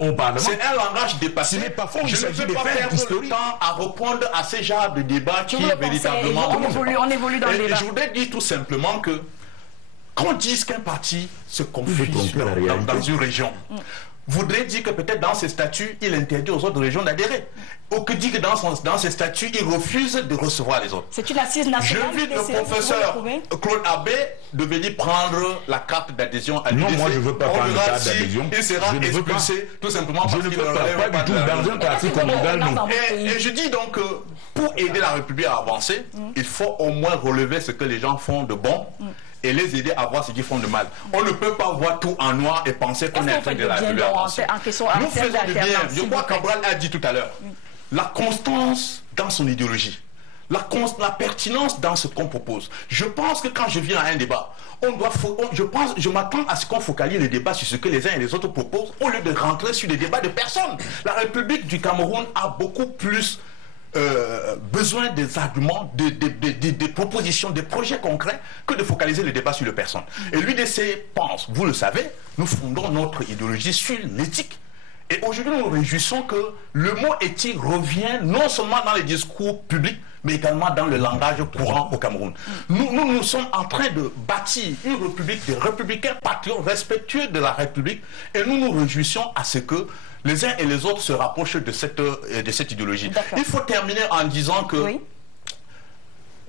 au Parlement. C'est un langage dépassé. Ce n'est pas faux, je ne veux pas perdre le temps à répondre à ces genres de débats qui véritablement... On évolue dans le débat. Je voudrais dire tout simplement que qu'on dise qu'un parti se confie dans une région, voudrait dire que peut-être dans ses statuts, il interdit aux autres régions d'adhérer. Ou que dit que dans ses statuts, il refuse de recevoir les autres. C'est une assise nationale. J'invite le professeur Claude Abbé de venir prendre la carte d'adhésion à l'UDC. Non, moi je ne veux pas prendre la carte d'adhésion. Il sera expulsé tout simplement parce qu'il ne relève pas du tout dans un parti conjugal, non. Et je dis donc que pour aider la République à avancer, il faut au moins relever ce que les gens font de bon et les aider à voir ce qu'ils font de mal. On ne peut pas voir tout en noir et penser qu'on est en train de la République. Nous faisons du bien. Je crois qu'Abral a dit tout à l'heure, la constance dans son idéologie, la pertinence dans ce qu'on propose. Je pense que quand je viens à un débat, je m'attends à ce qu'on focalise le débat sur ce que les uns et les autres proposent au lieu de rentrer sur des débats de personnes. La République du Cameroun a beaucoup plus besoin des arguments, des propositions, des projets concrets que de focaliser le débat sur les personnes. Et l'UDC pense, vous le savez, nous fondons notre idéologie sur l'éthique. Et aujourd'hui, nous nous réjouissons que le mot éthique revient non seulement dans les discours publics, mais également dans le langage courant au Cameroun. Nous sommes en train de bâtir une république des républicains patriotes respectueux de la République, et nous nous réjouissons à ce que les uns et les autres se rapprochent de cette idéologie. Il faut terminer en disant que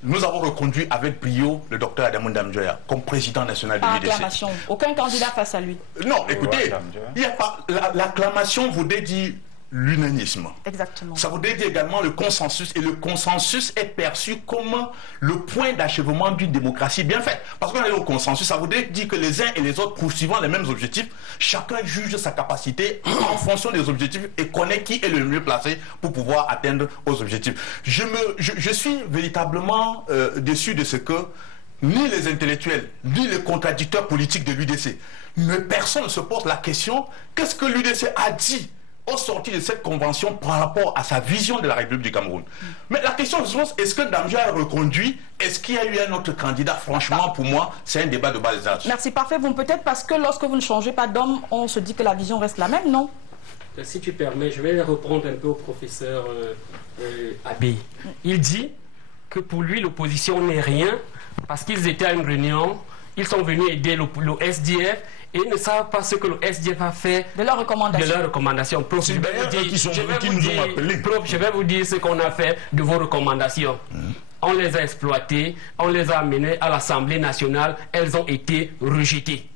nous avons reconduit avec brio le docteur Adamou Ndamjoya comme président national de l'UDC. Aucun candidat face à lui. Non, écoutez, il n'y a pas l'acclamation voudrait dire l'unanimisme. Exactement. Ça voudrait dire également le consensus, et le consensus est perçu comme le point d'achèvement d'une démocratie bien faite. Parce qu'on est au consensus, ça voudrait dire que les uns et les autres poursuivant les mêmes objectifs, chacun juge sa capacité en fonction des objectifs et connaît qui est le mieux placé pour pouvoir atteindre aux objectifs. Je suis véritablement déçu de ce que ni les intellectuels, ni les contradicteurs politiques de l'UDC, mais personne ne se pose la question, qu'est-ce que l'UDC a dit au sorti de cette convention par rapport à sa vision de la République du Cameroun. Mais la question se pose, est-ce que Ndamjoya a reconduit? Est-ce qu'il y a eu un autre candidat? Franchement, pour moi, c'est un débat de bas âge. Merci, parfait. Bon, peut-être parce que lorsque vous ne changez pas d'homme, on se dit que la vision reste la même, non? Si tu permets, je vais reprendre un peu au professeur Abbé. Il dit que pour lui, l'opposition n'est rien parce qu'ils étaient à une réunion, ils sont venus aider le SDF, et ils ne savent pas ce que le SDF a fait de leurs recommandations. Prof, je vais vous dire ce qu'on a fait de vos recommandations. On les a exploitées, on les a amenées à l'Assemblée nationale, elles ont été rejetées.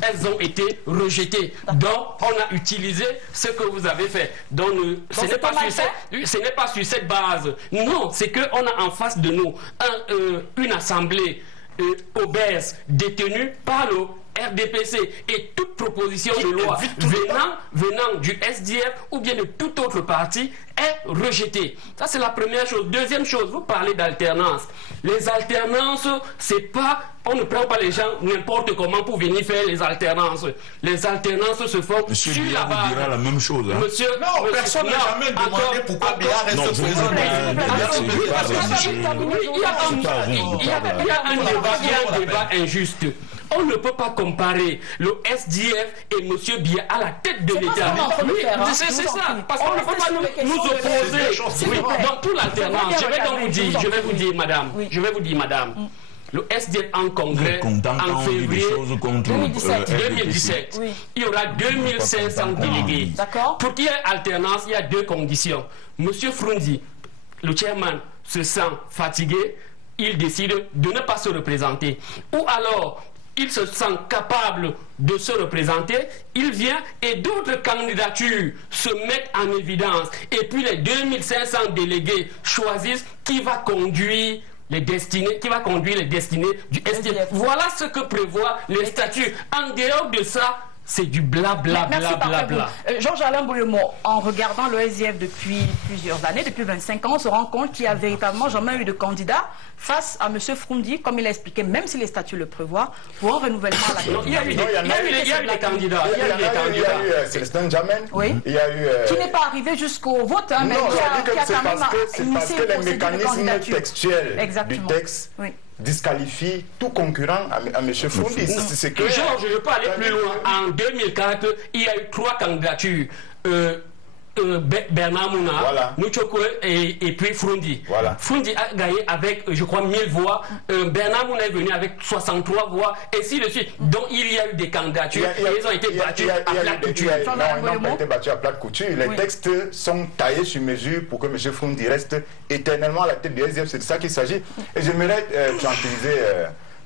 Elles ont été rejetées. Donc, on a utilisé ce que vous avez fait. Donc, ce n'est pas sur cette base. Non, c'est qu'on a en face de nous une assemblée obèse, détenue par le RDPC, et toute proposition de loi venant du SDF ou bien de toute autre parti est rejetée. Ça, c'est la première chose. Deuxième chose, vous parlez d'alternance. Les alternances, c'est pas... On ne prend pas les gens n'importe comment pour venir faire les alternances. Les alternances se font Monsieur sur Biya la base. dira la même chose. Hein. Personne n'a jamais demandé pourquoi Biya reste président. Il y a un débat injuste. On ne peut pas comparer le SDF et M. Biya à la tête de l'État. C'est ça, parce qu'on ne peut pas nous opposer. Oui, donc pour l'alternance, je vais vous dire, madame, le SDF en congrès en février 2017, il y aura 2500 délégués. Pour qu'il y ait alternance, il y a deux conditions. M. Frundi, le chairman, se sent fatigué, il décide de ne pas se représenter. Ou alors, il se sent capable de se représenter, il vient et d'autres candidatures se mettent en évidence. Et puis les 2500 délégués choisissent qui va conduire les destinées du SDF. Voilà ce que prévoient les statuts. En dehors de ça, c'est du blablabla. Georges-Alain Boulemo, en regardant le SDF depuis plusieurs années, depuis 25 ans, on se rend compte qu'il n'y a véritablement jamais eu de candidat face à M. Frundi, comme il a expliqué, même si les statuts le prévoient, pour un renouvellement à la tête. Il y a eu des candidats. Il y a eu Célestin Djamène. Qui n'est pas arrivé jusqu'au vote, mais qui a quand même initié parce que les mécanismes textuels du texte disqualifie tout concurrent à M. Frundi. Georges, je peux aller plus loin. En 2004, il y a eu 3 candidatures. Bernard Mouna, Nuchoko et puis Frundi. Frundi a gagné avec, je crois, 1000 voix. Bernard Mouna est venu avec 63 voix, et ainsi de suite. Donc il y a eu des candidatures et ils ont été battus à plate couture. Non, ils n'ont pas été battus à plate couture. Les textes sont taillés sur mesure pour que M. Frundi reste éternellement à la tête du SDF. C'est de ça qu'il s'agit. Et j'aimerais tranquilliser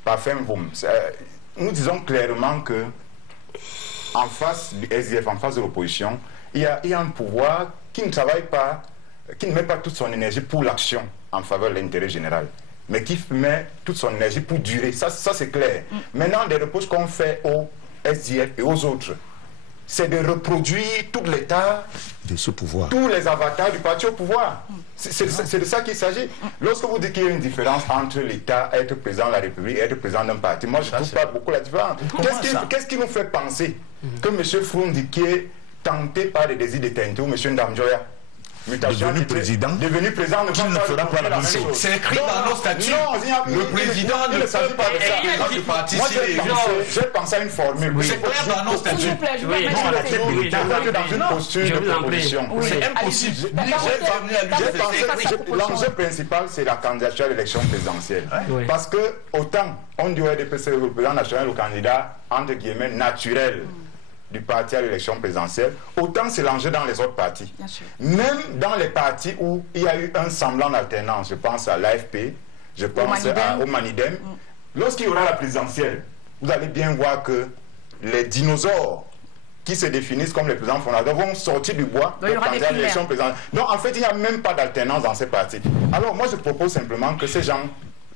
Parfum Voum. Nous disons clairement que en face du SDF, en face de l'opposition, il y a un pouvoir qui ne travaille pas, qui ne met pas toute son énergie pour l'action en faveur de l'intérêt général. mais qui met toute son énergie pour durer. Ça c'est clair. Maintenant, des reproches qu'on fait aux SDF et aux autres, c'est de reproduire tout l'État, de ce pouvoir, tous les avatars du parti au pouvoir. C'est de ça qu'il s'agit. Lorsque vous dites qu'il y a une différence entre l'État, être président de la République et être président d'un parti, moi je ne trouve pas beaucoup la différence. Qu'est-ce qui nous fait penser que M. Froundi, qui est tenté par des désirs de TNT, ou M. Ndamjoya, devenu président, qui ne fera pas la même chose. C'est écrit dans nos statuts. Le président ne peut pas être du parti. J'ai pensé à une formule. C'est clair dans nos statuts. Dans une posture de proposition. C'est impossible. L'enjeu principal, c'est la candidature à l'élection présidentielle. Parce que autant on dit au RDP, c'est le président national, le candidat, entre guillemets, naturel du parti à l'élection présidentielle, autant c'est l'enjeu dans les autres partis. Même dans les partis où il y a eu un semblant d'alternance, je pense à l'AFP, je pense au Manidem, lorsqu'il y aura la présidentielle, vous allez bien voir que les dinosaures qui se définissent comme les présidents fondateurs vont sortir du bois pour candidater à l'élection présidentielle. Donc en fait, il n'y a même pas d'alternance dans ces partis. Alors moi, je propose simplement que ces gens,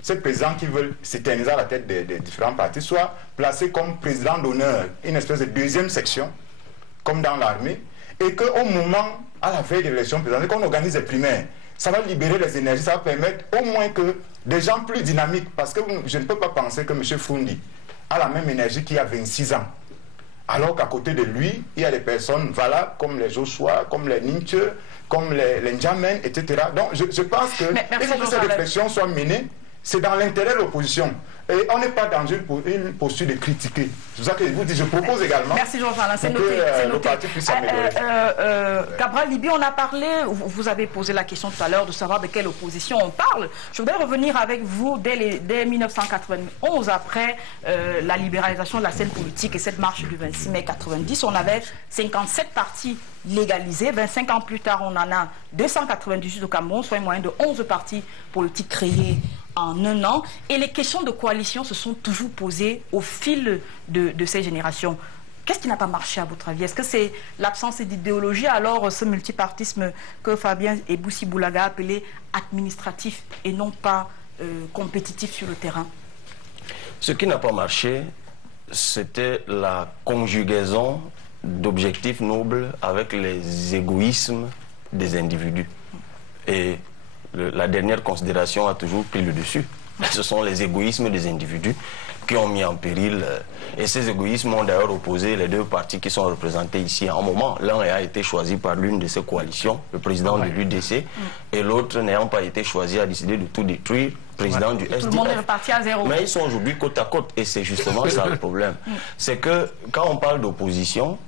ces présidents qui veulent s'éterniser à la tête des différents partis soient placés comme président d'honneur, une espèce de deuxième section, comme dans l'armée, et qu'au moment, à la veille de l'élection présidentielle, qu'on organise les primaires, ça va libérer les énergies, ça va permettre au moins que des gens plus dynamiques, parce que je ne peux pas penser que M. Froundi a la même énergie qu'il y a 26 ans, alors qu'à côté de lui, il y a des personnes valables comme les Joshua, comme les Ninche, comme les Njamen, etc. Donc je pense qu'il faut que ces réflexions soient menées. C'est dans l'intérêt de l'opposition. Et on n'est pas dans une posture de critiquer. C'est pour ça que je vous dis, je propose également Merci Jean-Charles, c'est noté. Le parti puisse s'améliorer. Cabral Libye, on a parlé, vous avez posé la question tout à l'heure de savoir de quelle opposition on parle. Je voudrais revenir avec vous dès 1991, après la libéralisation de la scène politique et cette marche du 26 mai 90. On avait 57 partis légalisés. 25 ans plus tard, on en a 298 au Cameroun, soit une moyenne de 11 partis politiques créés en un an. Et les questions de coalition se sont toujours posées au fil de ces générations. Qu'est-ce qui n'a pas marché à votre avis? Est-ce que c'est l'absence d'idéologie, alors ce multipartisme que Fabien Ebousi-Boulaga a appelé administratif et non pas compétitif sur le terrain? Ce qui n'a pas marché, c'était la conjugaison d'objectifs nobles avec les égoïsmes des individus. Et la dernière considération a toujours pris le dessus. Ce sont les égoïsmes des individus qui ont mis en péril, et ces égoïsmes ont d'ailleurs opposé les deux partis qui sont représentés ici à un moment. L'un a été choisi par l'une de ces coalitions, le président de l'UDC, et l'autre n'ayant pas été choisi a décidé de tout détruire, président du SDF. Tout le monde est reparti à zéro. Mais ils sont aujourd'hui côte à côte, et c'est justement ça le problème. C'est que quand on parle d'opposition,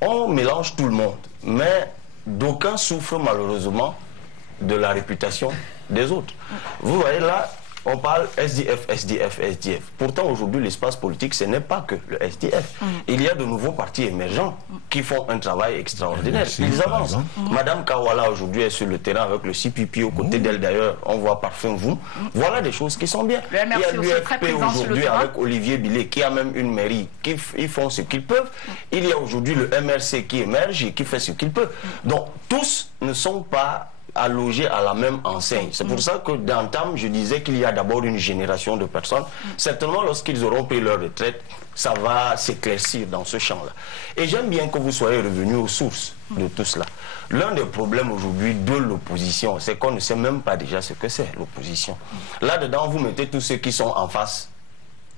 on mélange tout le monde, mais d'aucuns souffrent malheureusement de la réputation des autres. Vous voyez là, on parle SDF, SDF, SDF. Pourtant aujourd'hui l'espace politique ce n'est pas que le SDF. Il y a de nouveaux partis émergents qui font un travail extraordinaire. Ils avancent. Madame Kawala aujourd'hui est sur le terrain avec le CPP aux côtés d'elle d'ailleurs. On voit Parfum Vous. Voilà des choses qui sont bien. Il y a l'UFP aujourd'hui avec Olivier Billet qui a même une mairie qui ils font ce qu'ils peuvent. Il y a aujourd'hui le MRC qui émerge et qui fait ce qu'il peut. Donc tous ne sont pas allogés à la même enseigne. C'est pour ça que d'entame, je disais qu'il y a d'abord une génération de personnes. Certainement, lorsqu'ils auront pris leur retraite, ça va s'éclaircir dans ce champ-là. Et j'aime bien que vous soyez revenus aux sources de tout cela. L'un des problèmes aujourd'hui de l'opposition, c'est qu'on ne sait même pas déjà ce que c'est l'opposition. Là-dedans, vous mettez tous ceux qui sont en face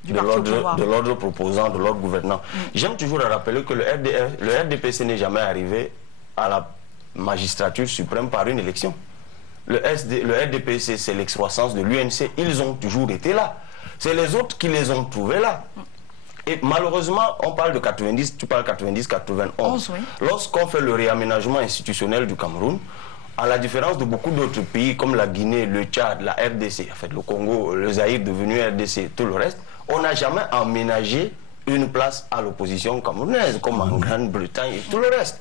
de l'ordre proposant, de l'ordre gouvernant. J'aime toujours rappeler que le RDPC n'est jamais arrivé à la magistrature suprême par une élection. Le RDPC, c'est l'excroissance de l'UNC. Ils ont toujours été là. C'est les autres qui les ont trouvés là. Et malheureusement, on parle de 90, tu parles 90-91. Lorsqu'on fait le réaménagement institutionnel du Cameroun, à la différence de beaucoup d'autres pays comme la Guinée, le Tchad, la RDC, en fait le Congo, le Zaïre devenu RDC, tout le reste, on n'a jamais aménagé une place à l'opposition camerounaise, comme en Grande-Bretagne et tout le reste.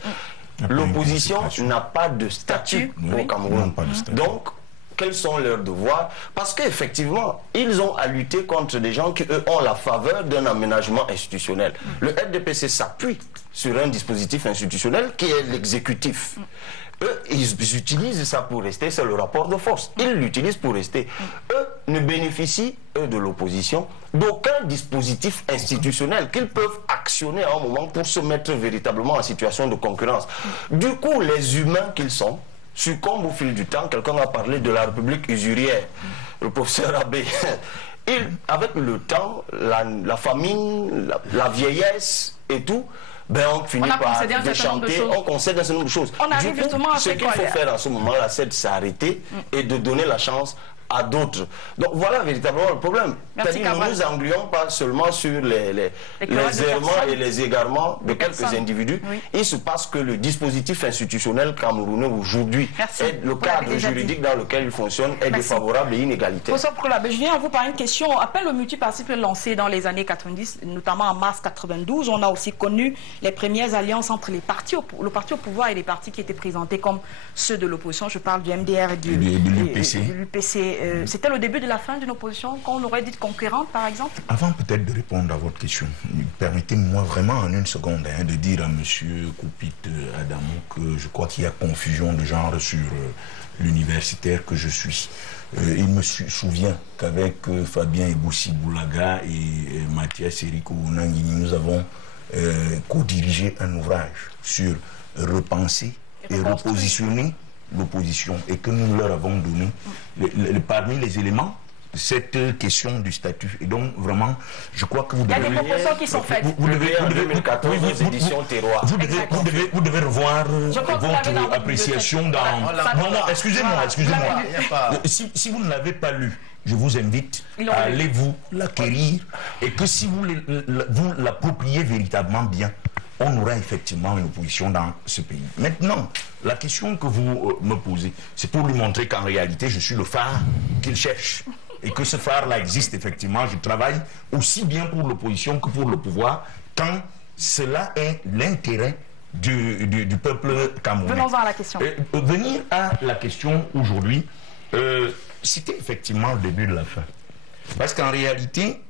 L'opposition n'a pas de statut au Cameroun. Donc, quels sont leurs devoirs? Parce qu'effectivement, ils ont à lutter contre des gens qui, eux, ont la faveur d'un aménagement institutionnel. Le RDPC s'appuie sur un dispositif institutionnel qui est l'exécutif. Eux, ils utilisent ça pour rester, c'est le rapport de force. Ils l'utilisent pour rester. Eux ne bénéficient, eux de l'opposition, d'aucun dispositif institutionnel qu'ils peuvent actionner à un moment pour se mettre véritablement en situation de concurrence. Du coup, les humains qu'ils sont succombent au fil du temps. Quelqu'un a parlé de la République usurière, le professeur Abbé. Avec le temps, la famine, la vieillesse et tout, ben on finit par déchanter, on concède un certain nombre de choses. On arrive justement à ce qu'il faut faire en ce moment-là, c'est de s'arrêter et de donner la chance à d'autres. Donc voilà véritablement le problème. C'est-à-dire nous nous engluons pas seulement sur les errements et les égarements de quelques individus. Oui. Il se passe que le dispositif institutionnel camerounais aujourd'hui, le cadre juridique dans lequel il fonctionne est défavorable et inégalitaire. Je viens à vous par une question. Appel au multipartisme lancé dans les années 90, notamment en mars 92, on a aussi connu les premières alliances entre le parti au pouvoir et les partis qui étaient présentés comme ceux de l'opposition. Je parle du MDR et de l'UPC. C'était le début de la fin d'une opposition qu'on aurait dit conquérante, par exemple? Avant peut-être de répondre à votre question, permettez-moi vraiment en une seconde de dire à M. Koupit Adamou que je crois qu'il y a confusion de genre sur l'universitaire que je suis. Il me souvient qu'avec Fabien Eboussi Boulaga et Mathias Eriko Nangini, nous avons co-dirigé un ouvrage sur repenser et repositionner l'opposition et que nous leur avons donné parmi les éléments cette question du statut. Et donc vraiment, je crois que vous devez... Il y a des propositions qui sont faites. Vous devez revoir votre appréciation dans... Non, excusez-moi. Si vous ne l'avez pas lu, je vous invite à aller vous l'acquérir et que si vous l'appropriez véritablement bien, on aura effectivement une opposition dans ce pays. Maintenant, la question que vous me posez, c'est pour lui montrer qu'en réalité, je suis le phare qu'il cherche. Et que ce phare-là existe effectivement. Je travaille aussi bien pour l'opposition que pour le pouvoir, quand cela est l'intérêt du peuple camerounais. Venons-en à la question. Venir à la question aujourd'hui, c'était effectivement le début de la fin. Parce qu'en réalité,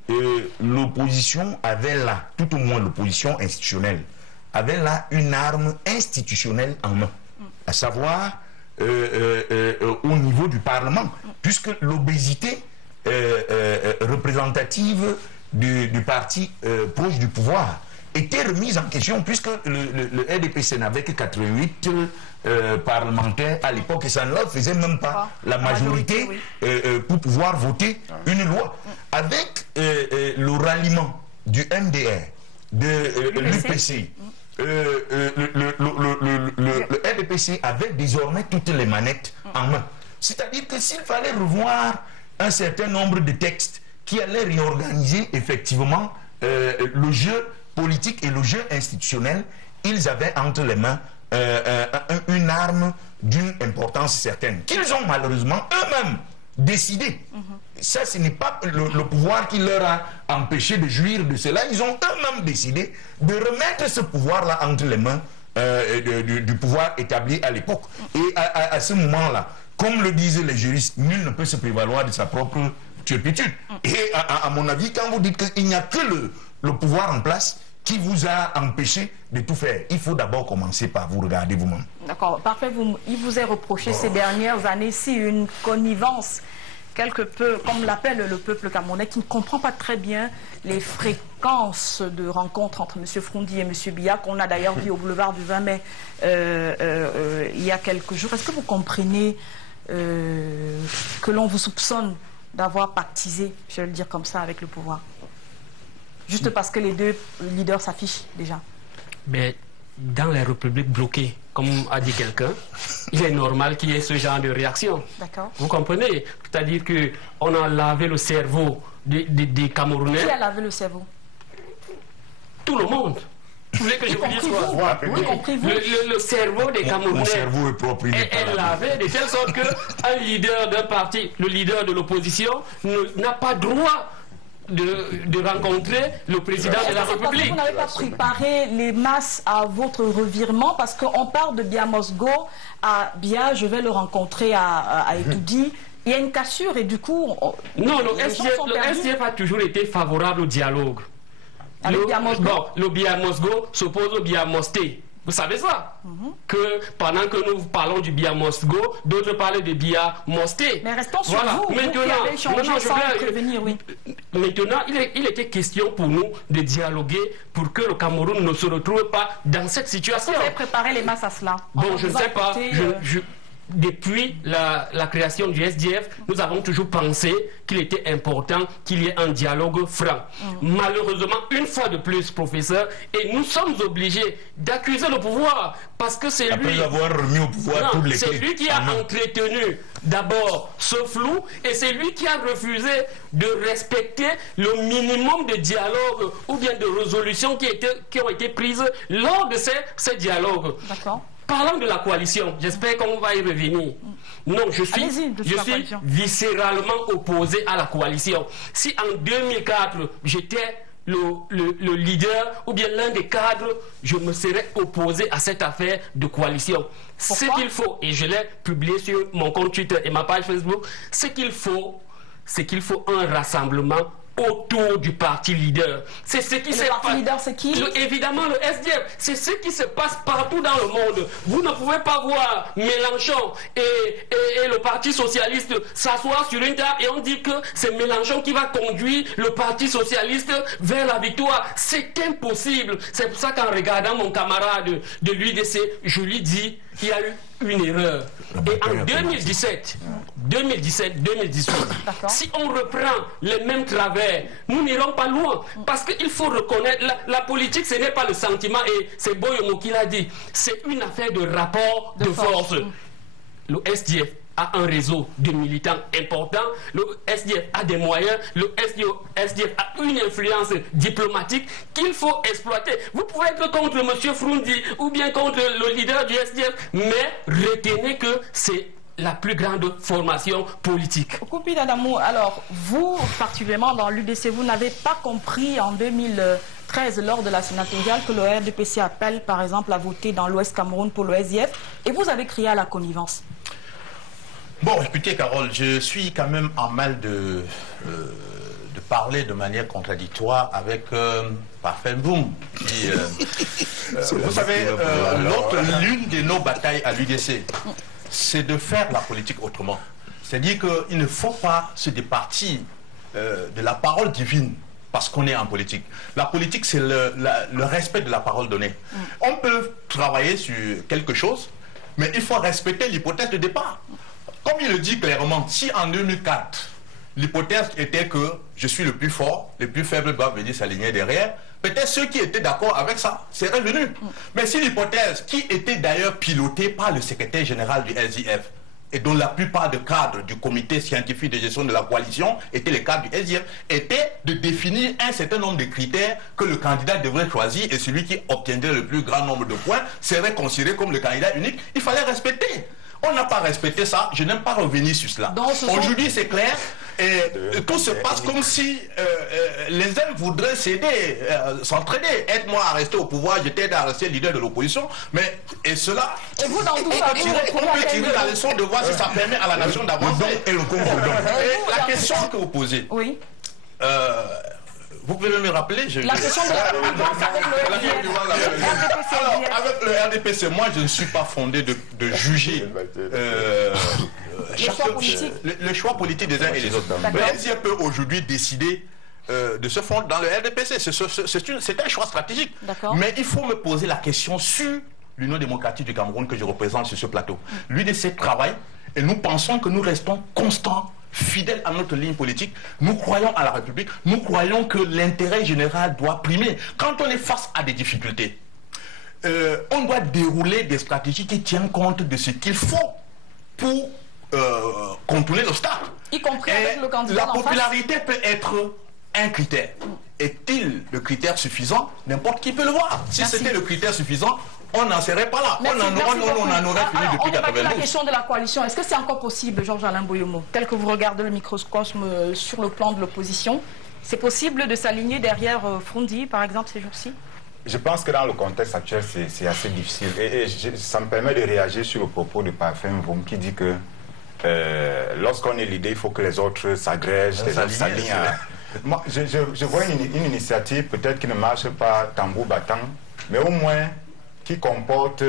l'opposition avait là, tout au moins l'opposition institutionnelle, avait là une arme institutionnelle en main, à savoir au niveau du Parlement, puisque l'obésité représentative du parti proche du pouvoir était remise en question, puisque le RDPC n'avait que 88 parlementaires à l'époque, et ça ne leur faisait même pas la majorité pour pouvoir voter une loi. Avec le ralliement du MDR, de l'UPC, le RDPC avait désormais toutes les manettes en main. C'est-à-dire que s'il fallait revoir un certain nombre de textes qui allaient réorganiser effectivement le jeu politique et le jeu institutionnel, ils avaient entre les mains une arme d'une importance certaine, qu'ils ont malheureusement eux-mêmes décidé. Ça, ce n'est pas le pouvoir qui leur a empêché de jouir de cela. Ils ont eux-mêmes décidé de remettre ce pouvoir-là entre les mains du pouvoir établi à l'époque. Et à ce moment-là, comme le disaient les juristes, nul ne peut se prévaloir de sa propre turpitude. Et à mon avis, quand vous dites qu'il n'y a que le pouvoir en place qui vous a empêché de tout faire, il faut d'abord commencer par vous regarder vous-même. D'accord, parfait. Il vous est reproché ces dernières années-ci une connivence quelque peu, comme l'appelle le peuple camerounais, qui ne comprend pas très bien les fréquences de rencontres entre M. Froundi et M. Biya, qu'on a d'ailleurs vu au boulevard du 20 mai il y a quelques jours. Est-ce que vous comprenez que l'on vous soupçonne d'avoir pactisé, je vais le dire comme ça, avec le pouvoir? Juste parce que les deux leaders s'affichent déjà. Mais dans les républiques bloquées, comme a dit quelqu'un, il est normal qu'il y ait ce genre de réaction. D'accord. Vous comprenez? C'est-à-dire qu'on a lavé le cerveau des Camerounais. Qui a lavé le cerveau? Tout le monde. Vous voulez que je vous dise quoi? Oui, compris vous. Le cerveau des Camerounais. Mon cerveau est propre. est lavé de telle sorte qu'un leader d'un parti, le leader de l'opposition, n'a pas droit de rencontrer le président de la République. Vous n'avez pas préparé les masses à votre revirement, parce qu'on part de Biya Mosgo à Biya, je vais le rencontrer à Etoudi. Il y a une cassure et du coup... Non, le SDF a toujours été favorable au dialogue. Avec Biya Mosgo. Bon, le Biya Mosgo s'oppose au Biya Mosté. Vous savez ça? Que pendant que nous parlons du Bia Mosgo, d'autres parlent de Bia Mosté. Mais restons sur vous, Maintenant, vous qui avez changé sans prévenir, oui. Maintenant, il était question pour nous de dialoguer pour que le Cameroun ne se retrouve pas dans cette situation. Vous avez préparé les masses à cela? Bon, je ne sais pas. Depuis la création du SDF, nous avons toujours pensé qu'il était important qu'il y ait un dialogue franc. Malheureusement, une fois de plus, professeur, et nous sommes obligés d'accuser le pouvoir parce que c'est lui... Après avoir remis au pouvoir toutes les c'est lui qui a entretenu d'abord ce flou et c'est lui qui a refusé de respecter le minimum de dialogue ou bien de résolution qui ont été prises lors de ces dialogues. D'accord. Parlant de la coalition, j'espère qu'on va y revenir. Non, je suis viscéralement opposé à la coalition. Si en 2004, j'étais le leader ou bien l'un des cadres, je me serais opposé à cette affaire de coalition. Ce qu'il faut, et je l'ai publié sur mon compte Twitter et ma page Facebook, c'est qu'il faut un rassemblement autour du parti leader. C'est ce qui se passe. Le parti leader, c'est qui? Évidemment, le SDF. C'est ce qui se passe partout dans le monde. Vous ne pouvez pas voir Mélenchon et le Parti socialiste s'asseoir sur une table et on dit que c'est Mélenchon qui va conduire le Parti socialiste vers la victoire. C'est impossible. C'est pour ça qu'en regardant mon camarade de l'UDC, je lui dis qu'il y a eu une erreur. Et en 2017, si on reprend les mêmes travers, nous n'irons pas loin. Parce qu'il faut reconnaître, la politique, ce n'est pas le sentiment, et c'est Boyomo qui l'a dit, c'est une affaire de rapport de force. Le SDF a un réseau de militants importants, le SDF a des moyens, le SDF a une influence diplomatique qu'il faut exploiter. Vous pouvez être contre M. Froundi ou bien contre le leader du SDF, mais retenez que c'est la plus grande formation politique. Koupi Dadamou, alors vous, particulièrement dans l'UDC, vous n'avez pas compris en 2013 lors de la sénatoriale que le RDPC appelle par exemple à voter dans l'Ouest Cameroun pour le SDF et vous avez crié à la connivence. Bon, écoutez Carole, je suis quand même en mal de parler de manière contradictoire avec Parfait Boom. Vous savez, l'une de nos batailles à l'UDC, c'est de faire la politique autrement. C'est-à-dire qu'il ne faut pas se départir de la parole divine parce qu'on est en politique. La politique, c'est le respect de la parole donnée. On peut travailler sur quelque chose, mais il faut respecter l'hypothèse de départ. Comme il le dit clairement, si en 2004, l'hypothèse était que je suis le plus fort, les plus faibles doivent venir s'aligner derrière, peut-être ceux qui étaient d'accord avec ça seraient venus. Mais si l'hypothèse, qui était d'ailleurs pilotée par le secrétaire général du SDF, et dont la plupart des cadres du comité scientifique de gestion de la coalition étaient les cadres du SDF, était de définir un certain nombre de critères que le candidat devrait choisir et celui qui obtiendrait le plus grand nombre de points serait considéré comme le candidat unique. Il fallait respecter. On n'a pas respecté ça, je n'aime pas revenir sur cela. Aujourd'hui, c'est clair, et tout se passe comme si les uns voudraient s'aider, s'entraider. Aide-moi à rester au pouvoir, je t'aide à rester leader de l'opposition, mais et cela, et vous, dans tout ça, on peut tirer la leçon de voir si ça permet à la nation d'avancer. Et la question que vous posez, oui. Vous pouvez me rappeler la question de la connivence avec le RDPC. Alors, avec le RDPC, moi, je ne suis pas fondé de juger le choix politique des uns et des autres. Le SDF peut aujourd'hui décider de se fondre dans le RDPC. C'est un choix stratégique. Mais il faut me poser la question sur l'Union démocratique du Cameroun que je représente sur ce plateau. L'UDC travaille et nous pensons que nous restons constants, fidèles à notre ligne politique. Nous croyons à la République, nous croyons que l'intérêt général doit primer. Quand on est face à des difficultés, on doit dérouler des stratégies qui tiennent compte de ce qu'il faut pour contourner l'obstacle. Y compris avec le candidat. La popularité peut être un critère. Est-il le critère suffisant? N'importe qui peut le voir. Si c'était le critère suffisant, on n'en serait pas là. On en aurait fini depuis 92. La question de la coalition, est-ce que c'est encore possible, Georges-Alain Boyomo, tel que vous regardez le microcosme sur le plan de l'opposition, c'est possible de s'aligner derrière Froundi, par exemple, ces jours-ci? Je pense que dans le contexte actuel, c'est assez difficile. Et ça me permet de réagir sur le propos de Parfait Mvoum qui dit que lorsqu'on est leader, il faut que les autres s'agrègent, les autres s'alignent. Moi, je vois une initiative peut-être qui ne marche pas tambour battant, mais au moins qui comporte,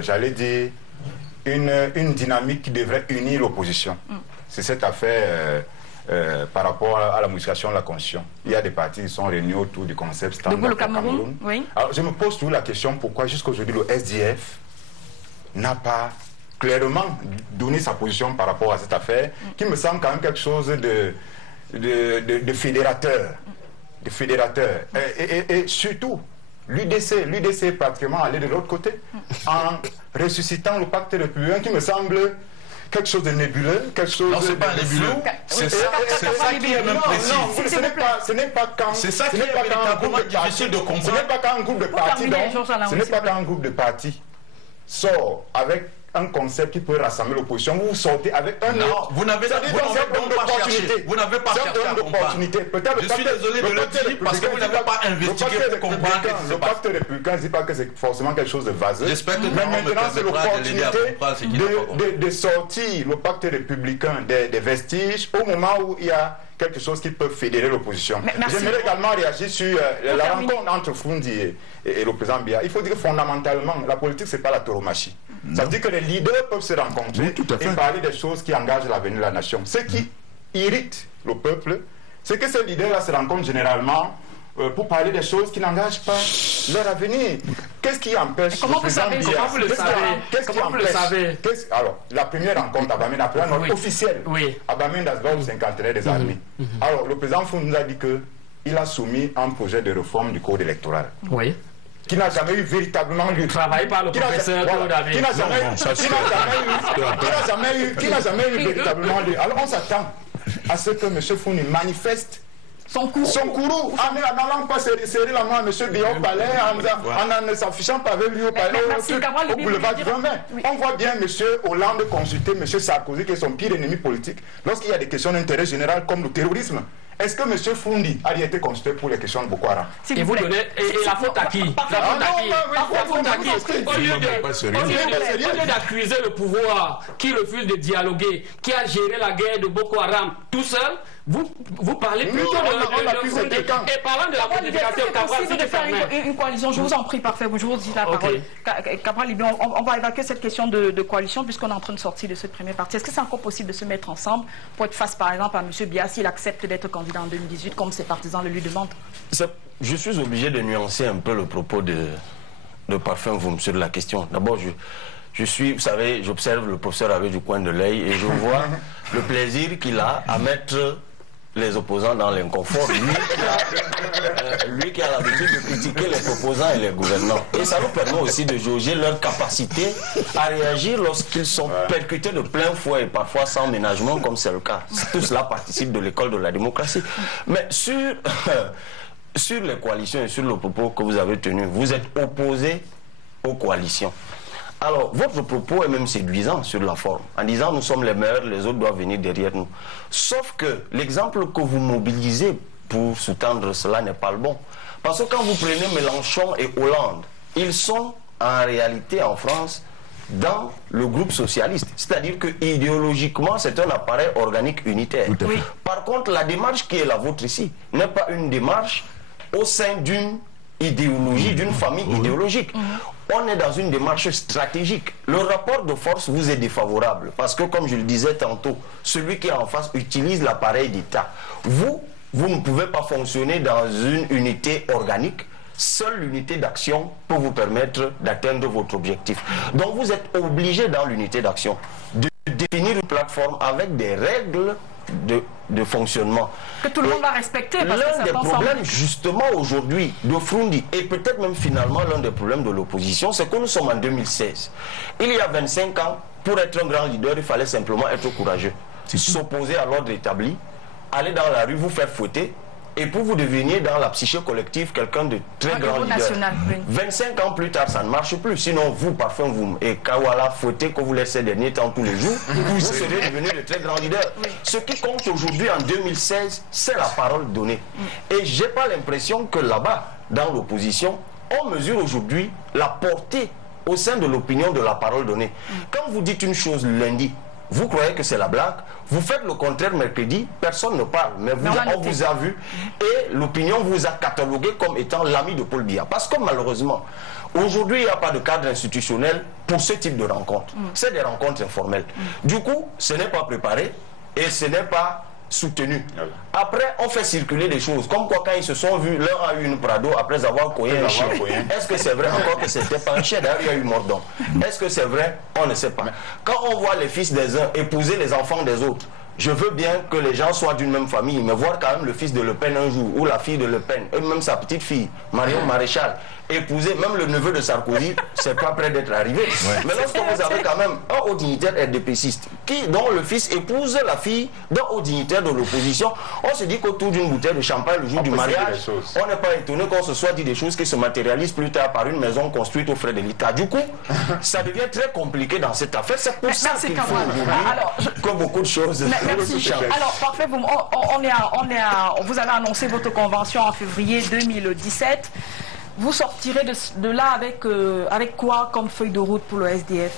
j'allais dire, une dynamique qui devrait unir l'opposition. C'est cette affaire par rapport à la modification de la Constitution. Il y a des partis qui sont réunis autour du concept standard le Cameroun. Oui. Alors, je me pose toujours la question pourquoi jusqu'aujourd'hui le SDF n'a pas clairement donné sa position par rapport à cette affaire, qui me semble quand même quelque chose de fédérateur. De fédérateur. Et surtout, l'UDC est pratiquement allé de l'autre côté en ressuscitant le pacte républicain qui me semble quelque chose de nébuleux, quelque chose non, c'est pas nébuleux. C'est ça qui est même précis. Ce n'est pas quand difficile de comprendre. Ce n'est pas quand un groupe de partis, ce n'est pas quand un groupe de partis sort avec un concept qui peut rassembler l'opposition. Vous sortez avec un autre. Vous n'avez pas cherché. Vous n'avez pas cherché à comprendre. Je suis désolé de le dire parce que vous n'avez pas investigué pour comprendre ce qui se passe. Le pacte républicain ne dit pas que c'est forcément quelque chose de vaseux. J'espère que mais maintenant, c'est l'opportunité de sortir le pacte républicain des vestiges au moment où il y a quelque chose qui peut fédérer l'opposition. J'aimerais également réagir sur la rencontre entre Fundi et le président Biya. Il faut dire que fondamentalement, la politique, ce n'est pas la tauromachie. Ça veut dire que les leaders peuvent se rencontrer et parler des choses qui engagent l'avenir de la nation. Ce qui irrite le peuple, c'est que ces leaders-là se rencontrent généralement pour parler des choses qui n'engagent pas leur avenir. Qu'est-ce qui empêche Comment vous savez? Comment vous le savez? Comment vous le savez? Alors, la première rencontre à Bamenda, la première officielle, à Bamenda, au cinquantenaire des armées. Alors, le président Foun nous a dit qu'il a soumis un projet de réforme du code électoral. Oui. Qui n'a jamais eu véritablement lieu. Travaillé par le professeur David. Qui n'a jamais eu véritablement lieu. Alors, on s'attend à ce que M. Founi manifeste son courroux, en n'allant pas serrer la main à M. Biya au palais, en ne s'affichant pas avec lui au palais, au boulevard du 20 mai. On voit bien M. Hollande consulter M. Sarkozy, qui est son pire ennemi politique, lorsqu'il y a des questions d'intérêt général comme le terrorisme. Est-ce que M. Fundi a été consulté pour les questions de Boko Haram? Et vous donnez la faute à qui? Au lieu d'accuser le pouvoir qui refuse de dialoguer, qui a géré la guerre de Boko Haram tout seul, vous parlez plutôt de Fundi. Et parlant de la modification, Cabral, de faire une coalition, je vous en prie, parfait, je vous dis la parole. Cabral, on va évacuer cette question de coalition puisqu'on est en train de sortir de cette première partie. Est-ce que c'est encore possible de se mettre ensemble pour être face, par exemple, à M. Biya s'il accepte d'être candidat en 2018 comme ses partisans le lui demandent? Je suis obligé de nuancer un peu le propos de Parfum Voum sur la question. D'abord, je suis, vous savez, j'observe le professeur avec du coin de l'œil et je vois le plaisir qu'il a à mettre les opposants dans l'inconfort. Lui qui a l'habitude de critiquer les opposants et les gouvernants. Et ça nous permet aussi de jauger leur capacité à réagir lorsqu'ils sont percutés de plein fouet et parfois sans ménagement comme c'est le cas. Tout cela participe de l'école de la démocratie. Mais sur les coalitions et sur le propos que vous avez tenu, vous êtes opposé aux coalitions. Alors, votre propos est même séduisant sur la forme, en disant nous sommes les meilleurs, les autres doivent venir derrière nous. Sauf que l'exemple que vous mobilisez pour sous-tendre cela n'est pas le bon. Parce que quand vous prenez Mélenchon et Hollande, ils sont en réalité en France dans le groupe socialiste. C'est-à-dire que idéologiquement, c'est un appareil organique unitaire. Oui. Par contre, la démarche qui est la vôtre ici n'est pas une démarche au sein d'une idéologie, d'une famille idéologique. On est dans une démarche stratégique. Le rapport de force vous est défavorable parce que, comme je le disais tantôt, celui qui est en face utilise l'appareil d'État. Vous ne pouvez pas fonctionner dans une unité organique. Seule l'unité d'action peut vous permettre d'atteindre votre objectif. Donc vous êtes obligé dans l'unité d'action de définir une plateforme avec des règles de fonctionnement. Que tout le monde va respecter. L'un des problèmes justement aujourd'hui de Fundi et peut-être même finalement l'un des problèmes de l'opposition, c'est que nous sommes en 2016. Il y a 25 ans, pour être un grand leader, il fallait simplement être courageux. S'opposer à l'ordre établi, aller dans la rue, vous faire fouetter, et pour vous deveniez dans la psyché collective quelqu'un de très grand leader. National, oui. 25 ans plus tard, ça ne marche plus. Sinon, vous, Parfum Voum et Kawala fouetté que vous laissez ces derniers temps tous les jours, vous serez devenus de très grands leaders. Oui. Ce qui compte aujourd'hui en 2016, c'est la parole donnée. Et je n'ai pas l'impression que là-bas, dans l'opposition, on mesure aujourd'hui la portée au sein de l'opinion de la parole donnée. Quand vous dites une chose lundi, Vous croyez que c'est la blague? Vous faites le contraire mercredi, personne ne parle. Mais on vous a vu et l'opinion vous a catalogué comme étant l'ami de Paul Biya. Parce que malheureusement, aujourd'hui, il n'y a pas de cadre institutionnel pour ce type de rencontre. C'est des rencontres informelles. Du coup, ce n'est pas préparé et ce n'est pas soutenu. Après, on fait circuler des choses. Comme quoi, quand ils se sont vus, l'un a eu une Prado après avoir cogné un chien. Est-ce que c'est vrai encore que c'était pas un chien? D'ailleurs, il y a eu mort d'homme. Est-ce que c'est vrai? On ne sait pas. Quand on voit les fils des uns épouser les enfants des autres, je veux bien que les gens soient d'une même famille, mais voir quand même le fils de Le Pen un jour, ou la fille de Le Pen, et même sa petite fille, Marion Maréchal, épouser même le neveu de Sarkozy, c'est pas près d'être arrivé. Mais lorsque vous avez quand même un haut dignitaire RDPciste, dont le fils épouse la fille d'un haut dignitaire de l'opposition, on se dit qu'autour d'une bouteille de champagne le jour du mariage, on n'est pas étonné qu'on se soit dit des choses qui se matérialisent plus tard par une maison construite aux frais de l'État. Du coup, ça devient très compliqué dans cette affaire. C'est pour ça qu'il faut aujourd'hui que beaucoup de choses... Merci. Alors, parfait, vous avez annoncé votre convention en février 2017. Vous sortirez de là avec quoi comme feuille de route pour le SDF?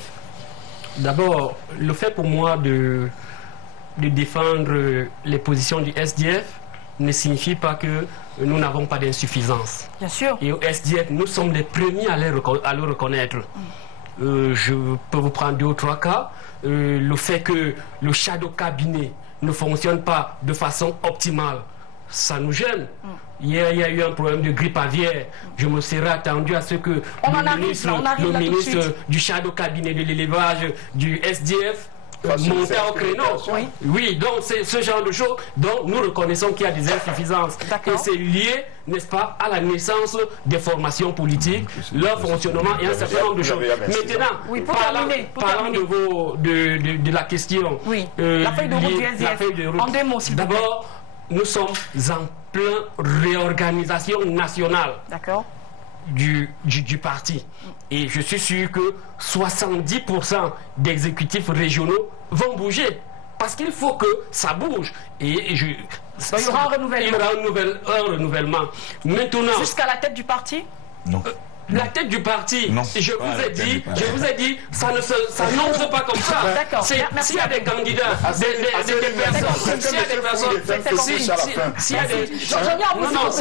D'abord, le fait pour moi de défendre les positions du SDF ne signifie pas que nous n'avons pas d'insuffisance. Bien sûr. Et au SDF, nous sommes les premiers à le reconnaître. Je peux vous prendre 2 ou 3 cas. Le fait que le shadow cabinet ne fonctionne pas de façon optimale, ça nous gêne. Hier, il y a eu un problème de grippe aviaire. Je me serais attendu à ce que le ministre du shadow cabinet de l'élevage du SDF monter au créneau. Oui, donc c'est ce genre de choses dont nous reconnaissons qu'il y a des insuffisances. Et c'est lié, n'est-ce pas, à la naissance des formations politiques, leur fonctionnement et un certain nombre de choses. Maintenant, parlant de la question, la feuille de route du SDF, en 2 mots, s'il vous plaît. D'abord, nous sommes en pleine réorganisation nationale. D'accord. Du parti. Et je suis sûr que 70% d'exécutifs régionaux vont bouger. Parce qu'il faut que ça bouge. Et il y aura un renouvellement. Il y aura un renouvellement. Maintenant... Jusqu'à la tête du parti? Non. La tête du parti, je vous ai dit, ça n'entre pas comme ça. D'accord. S'il y a des candidats, s'il y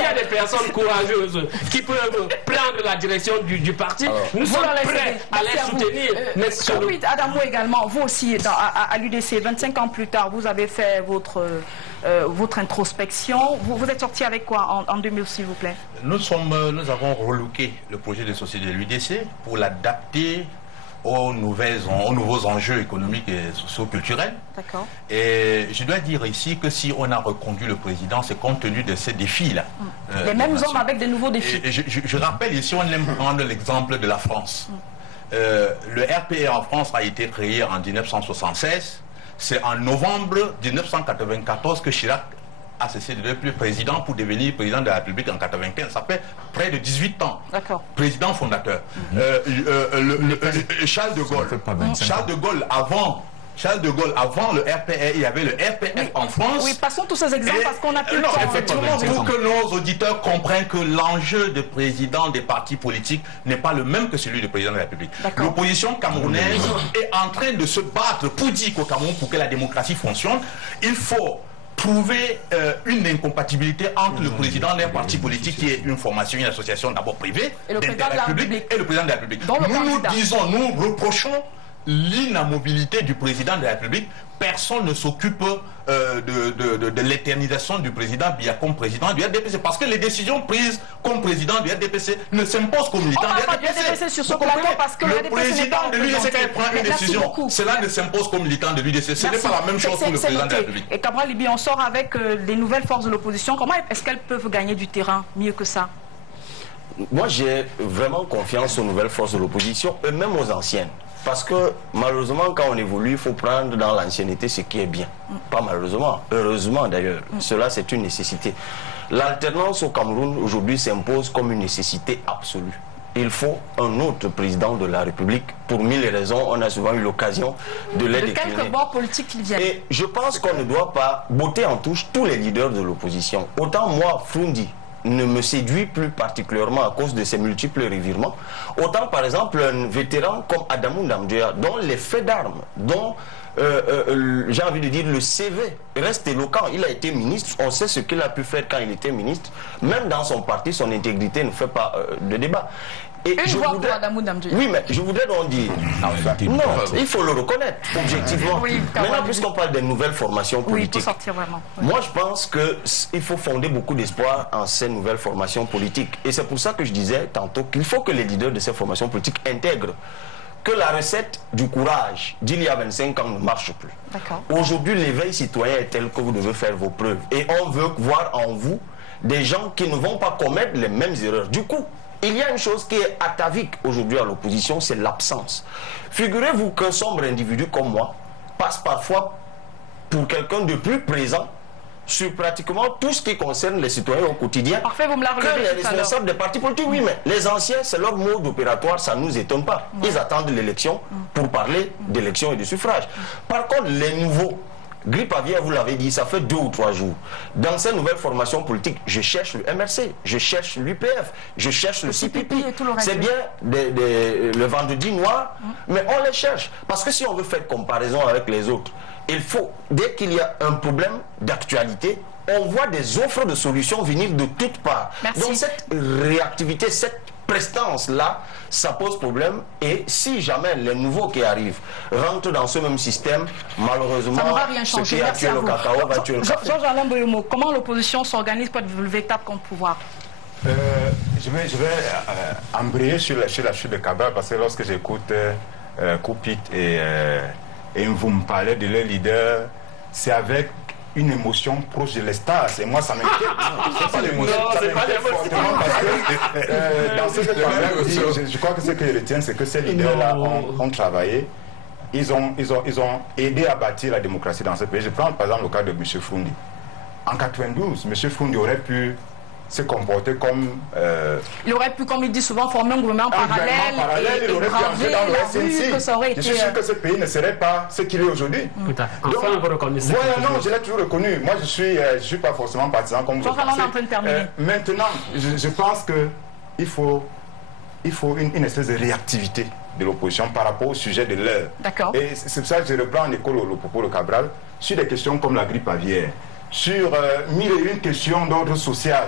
a des personnes courageuses qui peuvent prendre la direction du parti, nous sommes prêts à les soutenir. Oui, Adamo également, vous aussi, à l'UDC, 25 ans plus tard, vous avez fait votre introspection. Vous êtes sorti avec quoi en 2000, s'il vous plaît? Nous avons relooké le projet de société de l'UDC pour l'adapter aux nouveaux enjeux économiques et socio-culturels. D'accord. Et je dois dire ici que si on a reconduit le président, c'est compte tenu de ces défis-là. Les mêmes hommes avec de nouveaux défis. Et je rappelle ici, on aime prendre l'exemple de la France. Le RPR en France a été créé en 1976. C'est en novembre 1994 que Chirac a cessé de devenir président pour devenir président de la République en 1995. Ça fait près de 18 ans. D'accord. Président fondateur. Charles de Gaulle, avant le RPR, il y avait le RPF en France. Oui, passons tous ces exemples parce qu'on a plus le temps. Effectivement, pour que nos auditeurs comprennent que l'enjeu de président des partis politiques n'est pas le même que celui du président de la République. L'opposition camerounaise est en train de se battre pour dire qu'au Cameroun, pour que la démocratie fonctionne, il faut trouver une incompatibilité entre le président d'un parti politique qui est une formation, une association d'abord privée, et le président de la République. Et le président de la République. Nous reprochons l'inamobilité du président de la République. Personne ne s'occupe de l'éternisation du président Biya comme président du RDPC, parce que les décisions prises comme président du RDPC ne s'imposent qu'aux militants du RDPC. Sur ce plateau parce que le président de l'UDC, quand il prend une décision, cela ne s'impose qu'aux militants de l'UDC. Ce n'est pas la même chose pour le président de la République. Et Cabral Libi, on sort avec les nouvelles forces de l'opposition. Comment est-ce qu'elles peuvent gagner du terrain mieux que ça? Moi, j'ai vraiment confiance aux nouvelles forces de l'opposition et même aux anciennes. Parce que malheureusement, quand on évolue, il faut prendre dans l'ancienneté ce qui est bien. Pas malheureusement, heureusement d'ailleurs. Cela, c'est une nécessité. L'alternance au Cameroun aujourd'hui s'impose comme une nécessité absolue. Il faut un autre président de la République. Pour 1000 raisons, on a souvent eu l'occasion de les décliner. De quelque bord politique qu'il vienne. Et je pense qu'on ne doit pas botter en touche tous les leaders de l'opposition. Autant moi, Frundi ne me séduit plus particulièrement à cause de ses multiples revirements. Autant par exemple un vétéran comme Adamou Ndamdjoya, dont les faits d'armes, dont j'ai envie de dire, le CV reste éloquent. Il a été ministre, on sait ce qu'il a pu faire quand il était ministre. Même dans son parti, son intégrité ne fait pas de débat. Et oui, mais je voudrais donc dire, non, il faut le reconnaître, objectivement. Maintenant, puisqu'on parle des nouvelles formations politiques, moi je pense qu'il faut fonder beaucoup d'espoir en ces nouvelles formations politiques. Et c'est pour ça que je disais tantôt qu'il faut que les leaders de ces formations politiques intègrent que la recette du courage d'il y a 25 ans ne marche plus. Aujourd'hui, l'éveil citoyen est tel que vous devez faire vos preuves. Et on veut voir en vous des gens qui ne vont pas commettre les mêmes erreurs. Du coup, il y a une chose qui est atavique aujourd'hui à l'opposition, c'est l'absence. Figurez-vous qu'un sombre individu comme moi passe parfois pour quelqu'un de plus présent sur pratiquement tout ce qui concerne les citoyens au quotidien. Parfait, vous me la relevez que les responsables des partis politiques. Oui, mais les anciens, c'est leur mode opératoire, ça ne nous étonne pas. Ils attendent l'élection pour parler d'élection et de suffrage. Par contre, les nouveaux, grippe aviaire, vous l'avez dit, ça fait 2 ou 3 jours. Dans ces nouvelles formations politiques, je cherche le MRC, je cherche l'UPF, je cherche le CPP. C'est bien le vendredi noir, mais on les cherche. Parce que si on veut faire comparaison avec les autres, il faut, dès qu'il y a un problème d'actualité, on voit des offres de solutions venir de toutes parts. Donc cette réactivité, cette prestance-là, ça pose problème. Et si jamais les nouveaux qui arrivent rentrent dans ce même système, malheureusement, ce qui a tué le cacao va tuer le café. Jean-Alain Boyomo, comment l'opposition s'organise pour être le véritable contre-pouvoir? Je vais embrayer sur la chute de Cabral, parce que lorsque j'écoute Koupit et vous me parlez de leur leader, c'est avec une émotion proche de l'Estas. Et moi, ça m'inquiète. C'est pas l'émotion, ça m'inquiète fortement parce que dans ce que Cabral dit, je crois que ce que je retiens, c'est que ces leaders-là ont travaillé. Ils ont aidé à bâtir la démocratie dans ce pays. Je prends par exemple le cas de M. Froundi. En 92, M. Froundi aurait pu se comporter comme... il aurait pu, comme il dit souvent, former un gouvernement parallèle il aurait pu entrer dans le SNC. Je suis sûr que ce pays ne serait pas ce qu'il est aujourd'hui. Enfin, vous reconnaissez. Voilà, non, je l'ai toujours reconnu. Moi, je suis pas forcément partisan comme vous. Maintenant, je pense qu'il faut une espèce de réactivité de l'opposition par rapport au sujet de l'heure. D'accord. Et c'est pour ça que je reprends en écho le propos de Cabral sur des questions comme la grippe aviaire, sur 1001 questions d'ordre social.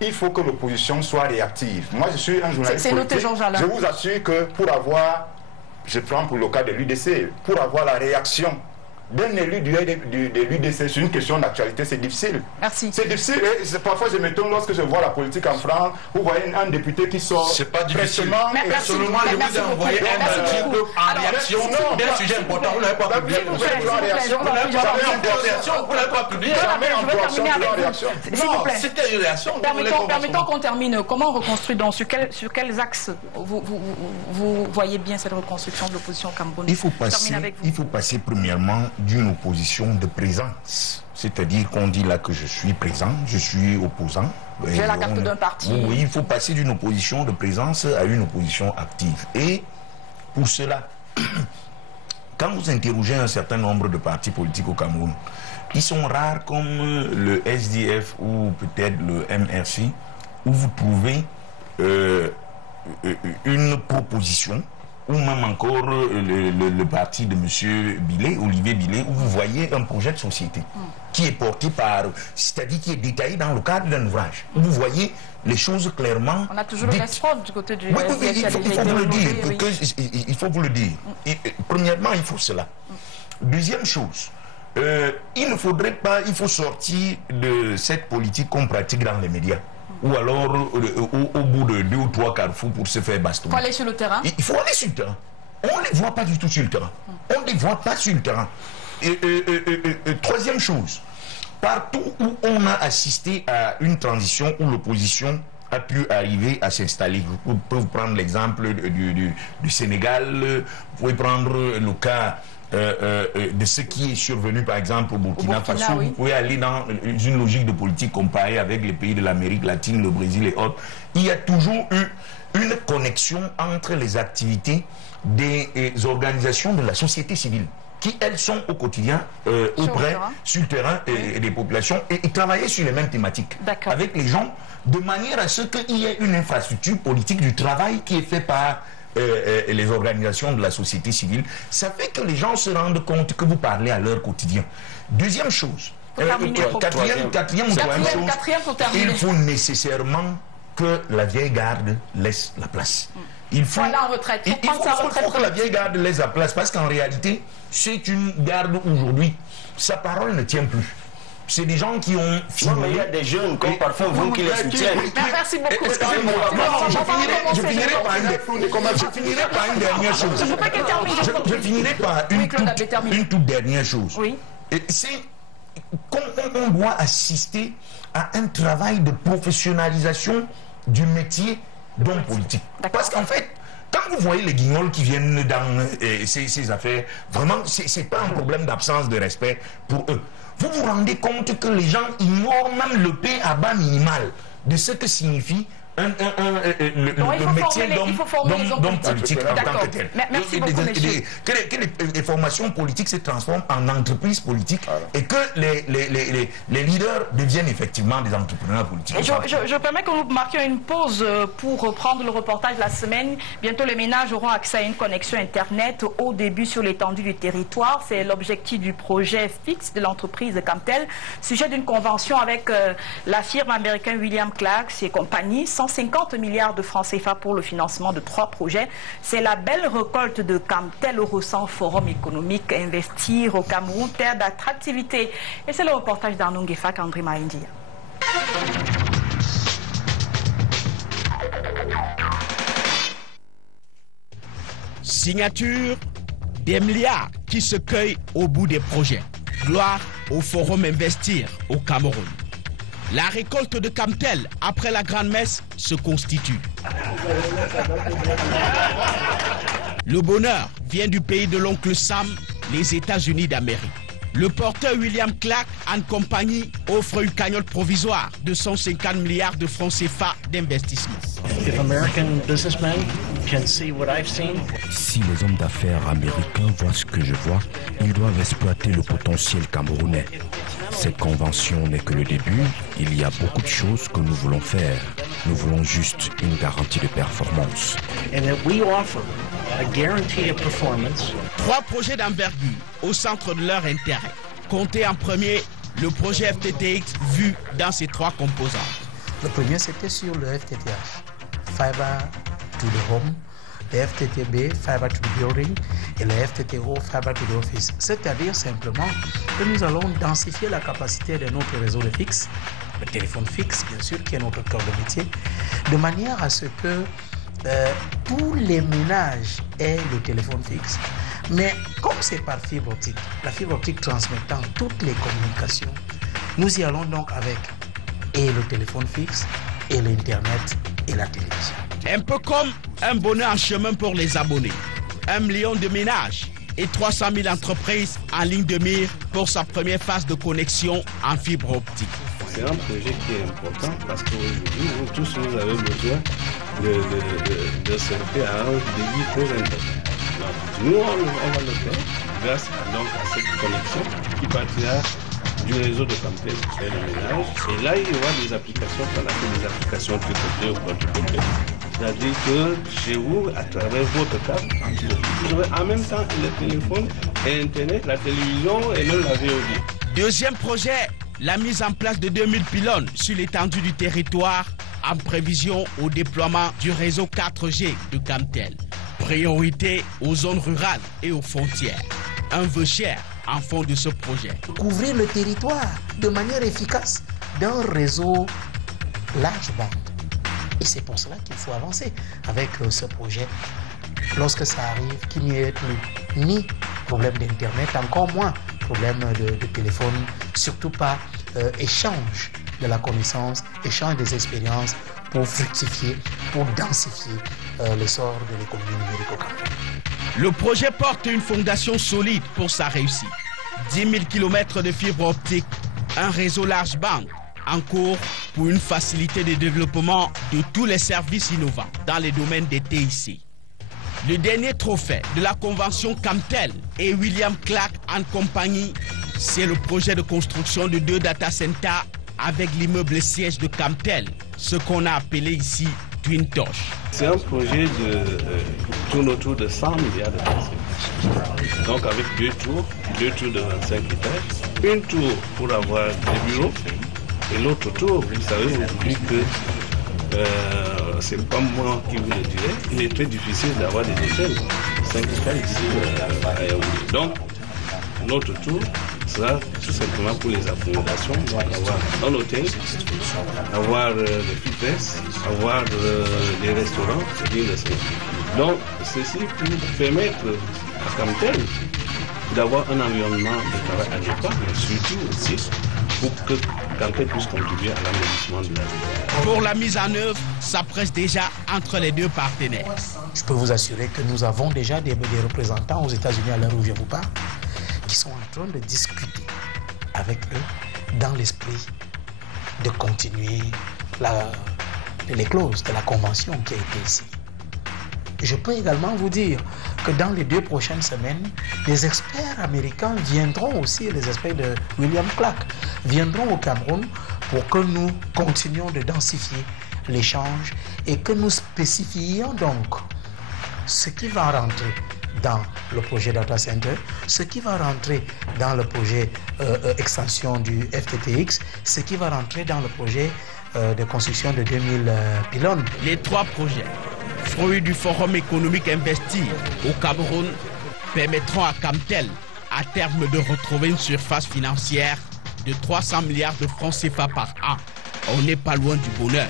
Il faut que l'opposition soit réactive. Moi, je suis un journaliste politique. Je vous assure que pour avoir, je prends pour le cas de l'UDC, pour avoir la réaction d'un élu de l'UDC sur une question d'actualité, c'est difficile. Merci. C'est difficile. Et parfois, je m'étonne lorsque je vois la politique en France, vous voyez un député qui sort. C'est pas difficile. Personnellement, je vous ai envoyé un article en réaction d'un sujet important. Vous n'avez pas publié. Vous n'avez pas publié. C'était une réaction. Permettons qu'on termine. Comment reconstruire donc sur quels axes vous voyez bien cette reconstruction de l'opposition au Cameroun? Il faut passer premièrement d'une opposition de présence. C'est-à-dire qu'on dit là que je suis présent, je suis opposant. J'ai la carte d'un parti. Oui, il faut passer d'une opposition de présence à une opposition active. Et pour cela, quand vous interrogez un certain nombre de partis politiques au Cameroun, ils sont rares comme le SDF ou peut-être le MRC, où vous trouvez une proposition, ou même encore le parti de M. Billet, Olivier Billet, où vous voyez un projet de société qui est porté par, c'est-à-dire qui est détaillé dans le cadre d'un ouvrage. Vous voyez les choses clairement. On a toujours le respect du côté du il faut vous le dire. Il faut vous le dire. Premièrement, il faut cela. Deuxième chose, il ne faudrait pas, il faut sortir de cette politique qu'on pratique dans les médias. Ou alors au bout de 2 ou 3 carrefours pour se faire bastonner. Il faut aller sur le terrain. Il faut aller sur le terrain. On ne les voit pas du tout sur le terrain. On ne les voit pas sur le terrain. Troisième chose, partout où on a assisté à une transition où l'opposition a pu arriver à s'installer. Vous pouvez prendre l'exemple du Sénégal, vous pouvez prendre le cas de ce qui est survenu par exemple au Burkina Faso. Oui. Vous pouvez aller dans une logique de politique comparée avec les pays de l'Amérique latine, le Brésil et autres. Il y a toujours eu une connexion entre les activités des organisations de la société civile qui, elles, sont au quotidien auprès, sur le terrain des populations et travailler sur les mêmes thématiques avec les gens de manière à ce qu'il y ait une infrastructure politique du travail qui est fait par les organisations de la société civile, ça fait que les gens se rendent compte que vous parlez à leur quotidien. Deuxième chose, quatrième pour terminer. Il faut nécessairement que la vieille garde laisse la place. Il faut, il faut que la vieille garde laisse la place, parce qu'en réalité, c'est une garde aujourd'hui, sa parole ne tient plus. C'est des gens qui ont fini. Non, mais il y a des jeunes comme parfois vous qui les soutiennent. Merci beaucoup. Je finirai par une dernière chose. Je finirai par une toute dernière chose. C'est qu'on doit assister à un travail de professionnalisation du métier d'homme politique. Parce qu'en fait, quand vous voyez les guignols qui viennent dans ces affaires, vraiment, c'est pas un problème d'absence de respect pour eux. Vous vous rendez compte que les gens ignorent même le P à bas minimal de ce que signifie le métier d'homme politique en tant que tel. Merci beaucoup, monsieur. Que les formations politiques se transforment en entreprises politiques et que les leaders deviennent effectivement des entrepreneurs politiques. Je permets que nous marquions une pause pour reprendre le reportage de la semaine. Bientôt, les ménages auront accès à une connexion Internet au début sur l'étendue du territoire. C'est l'objectif du projet fixe de l'entreprise Camtel, sujet d'une convention avec la firme américaine William Clark et compagnie. 150 milliards de francs CFA pour le financement de 3 projets. C'est la belle récolte de Camtel au Ressent Forum économique Investir au Cameroun, terre d'attractivité. Et c'est le reportage d'Arnaud Nguefa qu'André Maïndia. Signature des milliards qui se cueillent au bout des projets. Gloire au Forum Investir au Cameroun. La récolte de Camtel après la grande messe se constitue. Le bonheur vient du pays de l'oncle Sam, les États-Unis d'Amérique. Le porteur William Clark and Company offre une cagnotte provisoire de 150 milliards de francs CFA d'investissement. Si les hommes d'affaires américains voient ce que je vois, ils doivent exploiter le potentiel camerounais. Cette convention n'est que le début. Il y a beaucoup de choses que nous voulons faire. Nous voulons juste une garantie de performance. 3 projets d'envergure au centre de leur intérêt. Comptez en premier le projet FTTX vu dans ses 3 composantes. Le premier, c'était sur le FTTH, Fiber to the Home, le FTTB, Fiber to the Building, et le FTTO, Fiber to the Office. C'est-à-dire simplement que nous allons densifier la capacité de notre réseau de fixe, le téléphone fixe, bien sûr, qui est notre cœur de métier, de manière à ce que tous les ménages aient le téléphone fixe. Mais comme c'est par fibre optique, la fibre optique transmettant toutes les communications, nous y allons donc avec et le téléphone fixe, et l'Internet, et la télévision. Un peu comme un bonheur en chemin pour les abonnés. 1 million de ménages et 300 000 entreprises en ligne de mire pour sa première phase de connexion en fibre optique. C'est un projet qui est important parce qu'aujourd'hui, vous tous, vous avez besoin de surfer à un débit très important. Donc, nous, on va le faire grâce à cette connexion qui partira du réseau de Camtel vers le ménage. Et là, il y aura des applications qu'on appelle des applications tricotés ou quadrucotés. C'est-à-dire que chez vous, à travers votre câble, vous aurez en même temps le téléphone et Internet, la télévision et même la VOD. Deuxième projet, la mise en place de 2000 pylônes sur l'étendue du territoire en prévision au déploiement du réseau 4G de Camtel. Priorité aux zones rurales et aux frontières. Un vœu cher en fond de ce projet. Couvrir le territoire de manière efficace d'un réseau large bande. Et c'est pour cela qu'il faut avancer avec ce projet. Lorsque ça arrive, qu'il n'y ait plus ni problème d'Internet, encore moins problème de téléphone, surtout pas échange de la connaissance, échange des expériences pour fructifier, pour densifier le sort de l'économie numérique au Cameroun. Le projet porte une fondation solide pour sa réussite. 10 000 km de fibre optique, un réseau large bande en cours pour une facilité de développement de tous les services innovants dans les domaines des TIC. Le dernier trophée de la convention Camtel et William Clark and Company, c'est le projet de construction de 2 data centers avec l'immeuble siège de Camtel, ce qu'on a appelé ici Twin Tosh. C'est un projet qui tourne autour de 100 milliards de francs. Donc avec deux tours de 25 étages. Une tour pour avoir des bureaux et l'autre tour, vous savez aujourd'hui que c'est pas moi qui vous le dirai, il est très difficile d'avoir des hôtels 5 étages ici à Yaoundé. Donc notre tour sera tout simplement pour les accommodations, donc avoir un hôtel, avoir le fitness, avoir des restaurants, c'est-à-dire le service. Donc ceci pour permettre à Camtel d'avoir un environnement de travail adéquat, mais surtout aussi pour que Camtel puisse contribuer à l'aménagement de la ville. Pour la mise en œuvre, ça presse déjà entre les deux partenaires. Je peux vous assurer que nous avons déjà des représentants aux États-Unis à l'heure où je vous parle, qui sont en train de discuter avec eux dans l'esprit de continuer les clauses de la convention qui a été ici. Je peux également vous dire que dans les 2 prochaines semaines, des experts américains viendront aussi, les experts de William Clark, viendront au Cameroun pour que nous continuions de densifier l'échange et que nous spécifions donc ce qui va rentrer dans le projet Data Center, ce qui va rentrer dans le projet extension du FTTX, ce qui va rentrer dans le projet de construction de 2000 pylônes. Les 3 projets, fruits du Forum économique investi au Cameroun, permettront à Camtel à terme de retrouver une surface financière de 300 milliards de francs CFA par an. On n'est pas loin du bonheur.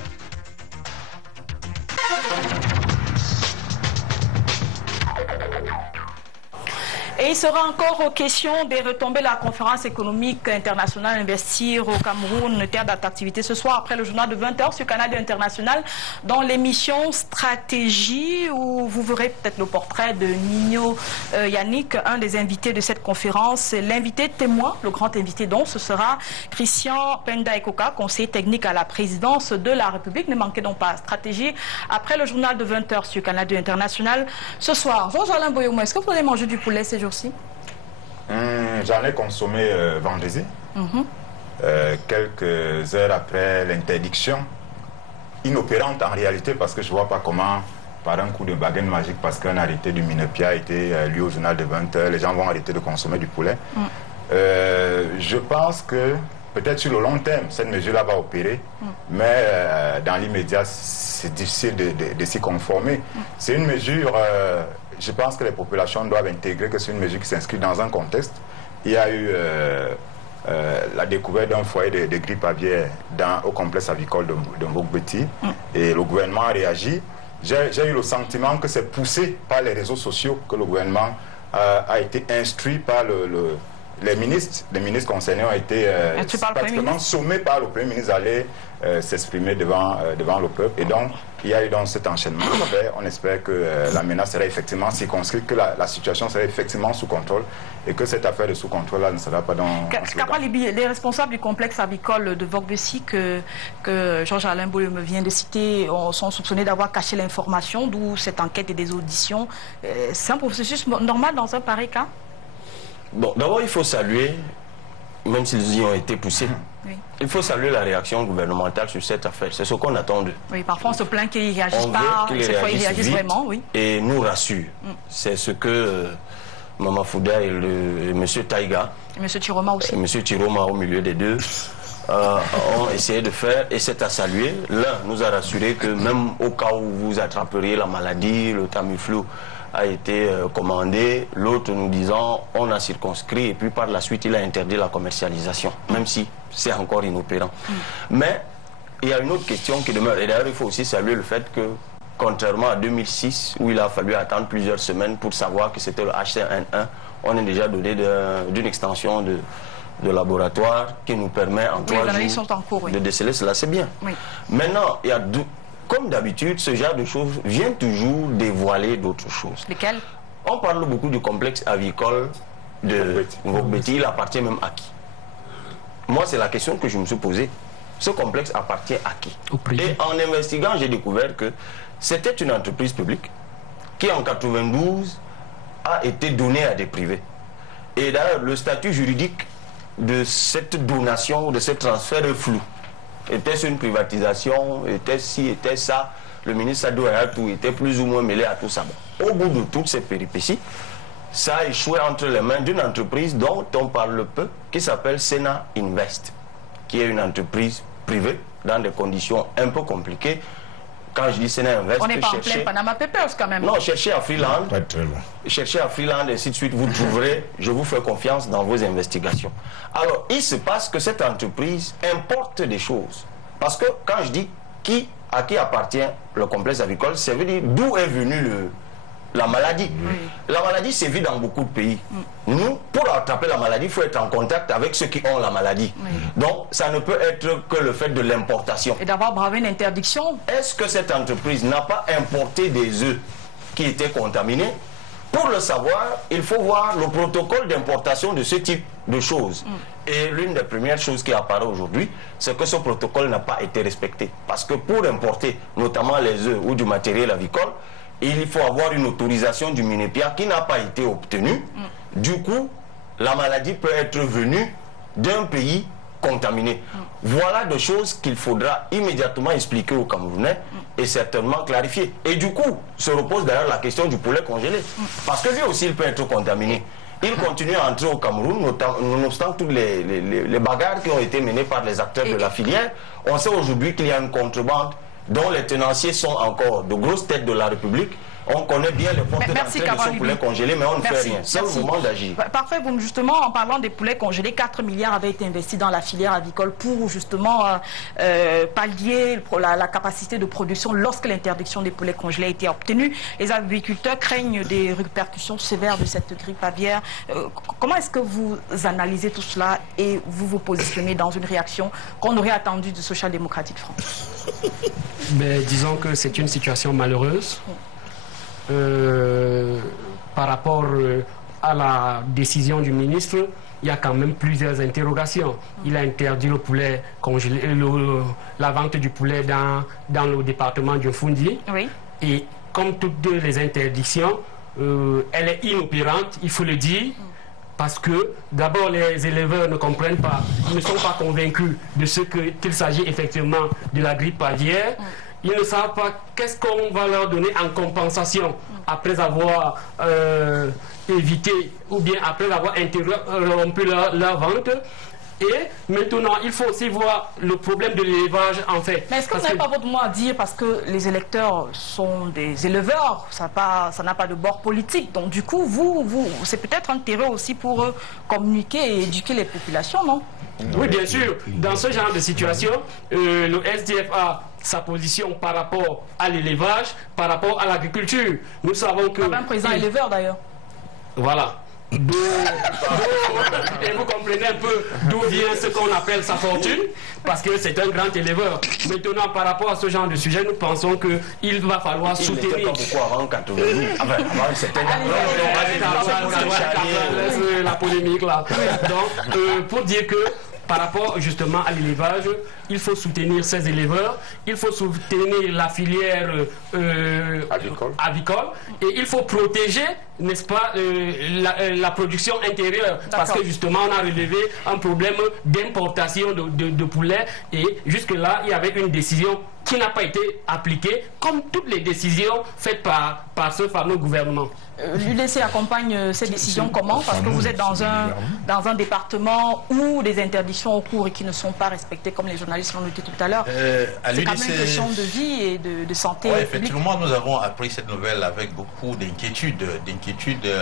Et il sera encore question de retomber la conférence économique internationale Investir au Cameroun, terre d'attractivité, ce soir après le journal de 20h sur Canal International, dans l'émission Stratégie, où vous verrez peut-être le portrait de Nino Yannick, un des invités de cette conférence. L'invité témoin, le grand invité donc, ce sera Christian Penda Ekoka, conseiller technique à la présidence de la République. Ne manquez donc pas Stratégie après le journal de 20h sur Canal International. Ce soir, Georges-Alain Boyomo, est-ce que vous allez manger du poulet ces jours-ci? J'en ai consommé vendredi, quelques heures après l'interdiction, inopérante en réalité, parce que je ne vois pas comment, par un coup de baguette magique, parce qu'un arrêté du Minepia a été lu au journal de 20h, les gens vont arrêter de consommer du poulet. Je pense que peut-être sur le long terme, cette mesure-là va opérer, mais dans l'immédiat, c'est difficile de s'y conformer. C'est une mesure... je pense que les populations doivent intégrer que c'est une mesure qui s'inscrit dans un contexte. Il y a eu la découverte d'un foyer de grippe aviaire au complexe avicole de Mbok-Beti et le gouvernement a réagi. J'ai eu le sentiment que c'est poussé par les réseaux sociaux que le gouvernement a été instruit par les ministres. Les ministres concernés ont été pratiquement sommés par le Premier ministre d'aller s'exprimer devant le peuple. Et donc, il y a eu donc cet enchaînement. On espère que la menace sera effectivement circonscrite, que la situation sera effectivement sous contrôle et que cette affaire de sous contrôle-là ne sera pas dans... Les responsables du complexe avicole de Mbok-Beti que Georges-Alain Boyomo vient de citer sont soupçonnés d'avoir caché l'information, d'où cette enquête et des auditions. C'est un processus normal dans un pareil cas? Bon, d'abord, il faut saluer, même s'ils y ont été poussés, il faut saluer la réaction gouvernementale sur cette affaire. C'est ce qu'on attend d'eux. Oui, parfois on se plaint qu'ils ne réagissent pas, cette fois ils réagissent vraiment, oui. Et nous rassure. C'est ce que Maman Fouda et M. Taïga, et M. Chiroma aussi. M. Chiroma au milieu des deux, ont essayé de faire, et c'est à saluer. L'un nous a rassuré que même au cas où vous attraperiez la maladie, le Tamiflu a été commandé, l'autre nous disant on a circonscrit et puis par la suite il a interdit la commercialisation, même si c'est encore inopérant. Mais il y a une autre question qui demeure, et d'ailleurs il faut aussi saluer le fait que contrairement à 2006 où il a fallu attendre plusieurs semaines pour savoir que c'était le H5N1, on est déjà doté d'une extension de laboratoire qui nous permet en 3 jours de déceler cela, c'est bien. Maintenant, il y a comme d'habitude, ce genre de choses vient toujours dévoiler d'autres choses. Lesquelles? On parle beaucoup du complexe avicole de Mbok-Beti, il appartient même à qui? Moi, c'est la question que je me suis posée. Ce complexe appartient à qui? Et en investiguant, j'ai découvert que c'était une entreprise publique qui, en 92, a été donnée à des privés. Et d'ailleurs, le statut juridique de cette donation, de ce transfert est flou. Était-ce une privatisation? Était-ce ci, était ça? le ministre Sadou Ayatou était plus ou moins mêlé à tout ça. Au bout de toutes ces péripéties, ça a échoué entre les mains d'une entreprise dont on parle peu, qui s'appelle Sena Invest, qui est une entreprise privée dans des conditions un peu compliquées. Quand je dis Sena Invest, on n'est pas en plein Panama Papers quand même. Non, cherchez à Freeland, cherchez à Freeland et ainsi de suite, vous trouverez, je vous fais confiance dans vos investigations. Alors, il se passe que cette entreprise importe des choses. Parce que quand je dis à qui appartient le complexe avicole, ça veut dire d'où est venue la maladie. La maladie sévit dans beaucoup de pays. Nous, pour attraper la maladie, il faut être en contact avec ceux qui ont la maladie. Donc, ça ne peut être que le fait de l'importation. Et d'avoir bravé une interdiction. Est-ce que cette entreprise n'a pas importé des œufs qui étaient contaminés? Pour le savoir, il faut voir le protocole d'importation de ce type de choses. Et l'une des premières choses qui apparaît aujourd'hui, c'est que ce protocole n'a pas été respecté. Parce que pour importer notamment les œufs ou du matériel avicole, il faut avoir une autorisation du MINEPIA qui n'a pas été obtenue. Du coup, la maladie peut être venue d'un pays contaminé. Voilà des choses qu'il faudra immédiatement expliquer aux Camerounais et certainement clarifier. Et du coup, se repose d'ailleurs la question du poulet congelé. Parce que lui aussi, il peut être contaminé. Il continue à entrer au Cameroun, nonobstant toutes les bagarres qui ont été menées par les acteurs de la filière. On sait aujourd'hui qu'il y a une contrebande dont les tenanciers sont encore de grosses têtes de la République. On connaît bien les portes d'entrée de ce poulet congelé, mais on ne fait rien. C'est le moment d'agir. Parfait. Justement, en parlant des poulets congelés, 4 milliards avaient été investis dans la filière avicole pour justement pallier la capacité de production lorsque l'interdiction des poulets congelés a été obtenue. Les agriculteurs craignent des répercussions sévères de cette grippe aviaire. Comment est-ce que vous analysez tout cela et vous vous positionnez dans une réaction qu'on aurait attendue du Social Democratic Front? Disons que c'est une situation malheureuse. Par rapport à la décision du ministre, il y a quand même plusieurs interrogations. Il a interdit le poulet congelé, la vente du poulet dans le département du Fundi. Et comme toutes les interdictions, elle est inopérante, il faut le dire. Parce que d'abord les éleveurs ne comprennent pas, ils ne sont pas convaincus de ce qu'il s'agit effectivement de la grippe aviaire. Ils ne savent pas qu'est-ce qu'on va leur donner en compensation après avoir évité ou bien après avoir interrompu leur vente. Et maintenant, il faut aussi voir le problème de l'élevage en fait. Mais est-ce que vous n'avez pas votre mot à dire parce que les électeurs sont des éleveurs, ça n'a pas de bord politique. Donc du coup, c'est peut-être un terrain aussi pour communiquer et éduquer les populations, non? Oui, bien sûr. Dans ce genre de situation, le SDF a sa position par rapport à l'élevage, par rapport à l'agriculture. Nous savons que... un président éleveur d'ailleurs. Voilà. Et vous comprenez un peu d'où vient ce qu'on appelle sa fortune, parce que c'est un grand éleveur. Maintenant, par rapport à ce genre de sujet, nous pensons qu'il va falloir soutenir... Il n'était pas beaucoup avant 80. La polémique là. Donc, pour dire que par rapport justement à l'élevage, il faut soutenir ces éleveurs, il faut soutenir la filière avicole et il faut protéger, n'est-ce pas, la production intérieure. Parce que justement, on a relevé un problème d'importation de poulet et jusque-là, il y avait une décision qui n'a pas été appliquée, comme toutes les décisions faites par ce fameux gouvernement. L'UDC accompagne ces décisions comment? Parce que vous êtes dans un département où des interdictions au cours et qui ne sont pas respectées, comme les journalistes l'ont noté tout à l'heure. C'est quand même une question de vie et de santé publique. Effectivement, nous avons appris cette nouvelle avec beaucoup d'inquiétudes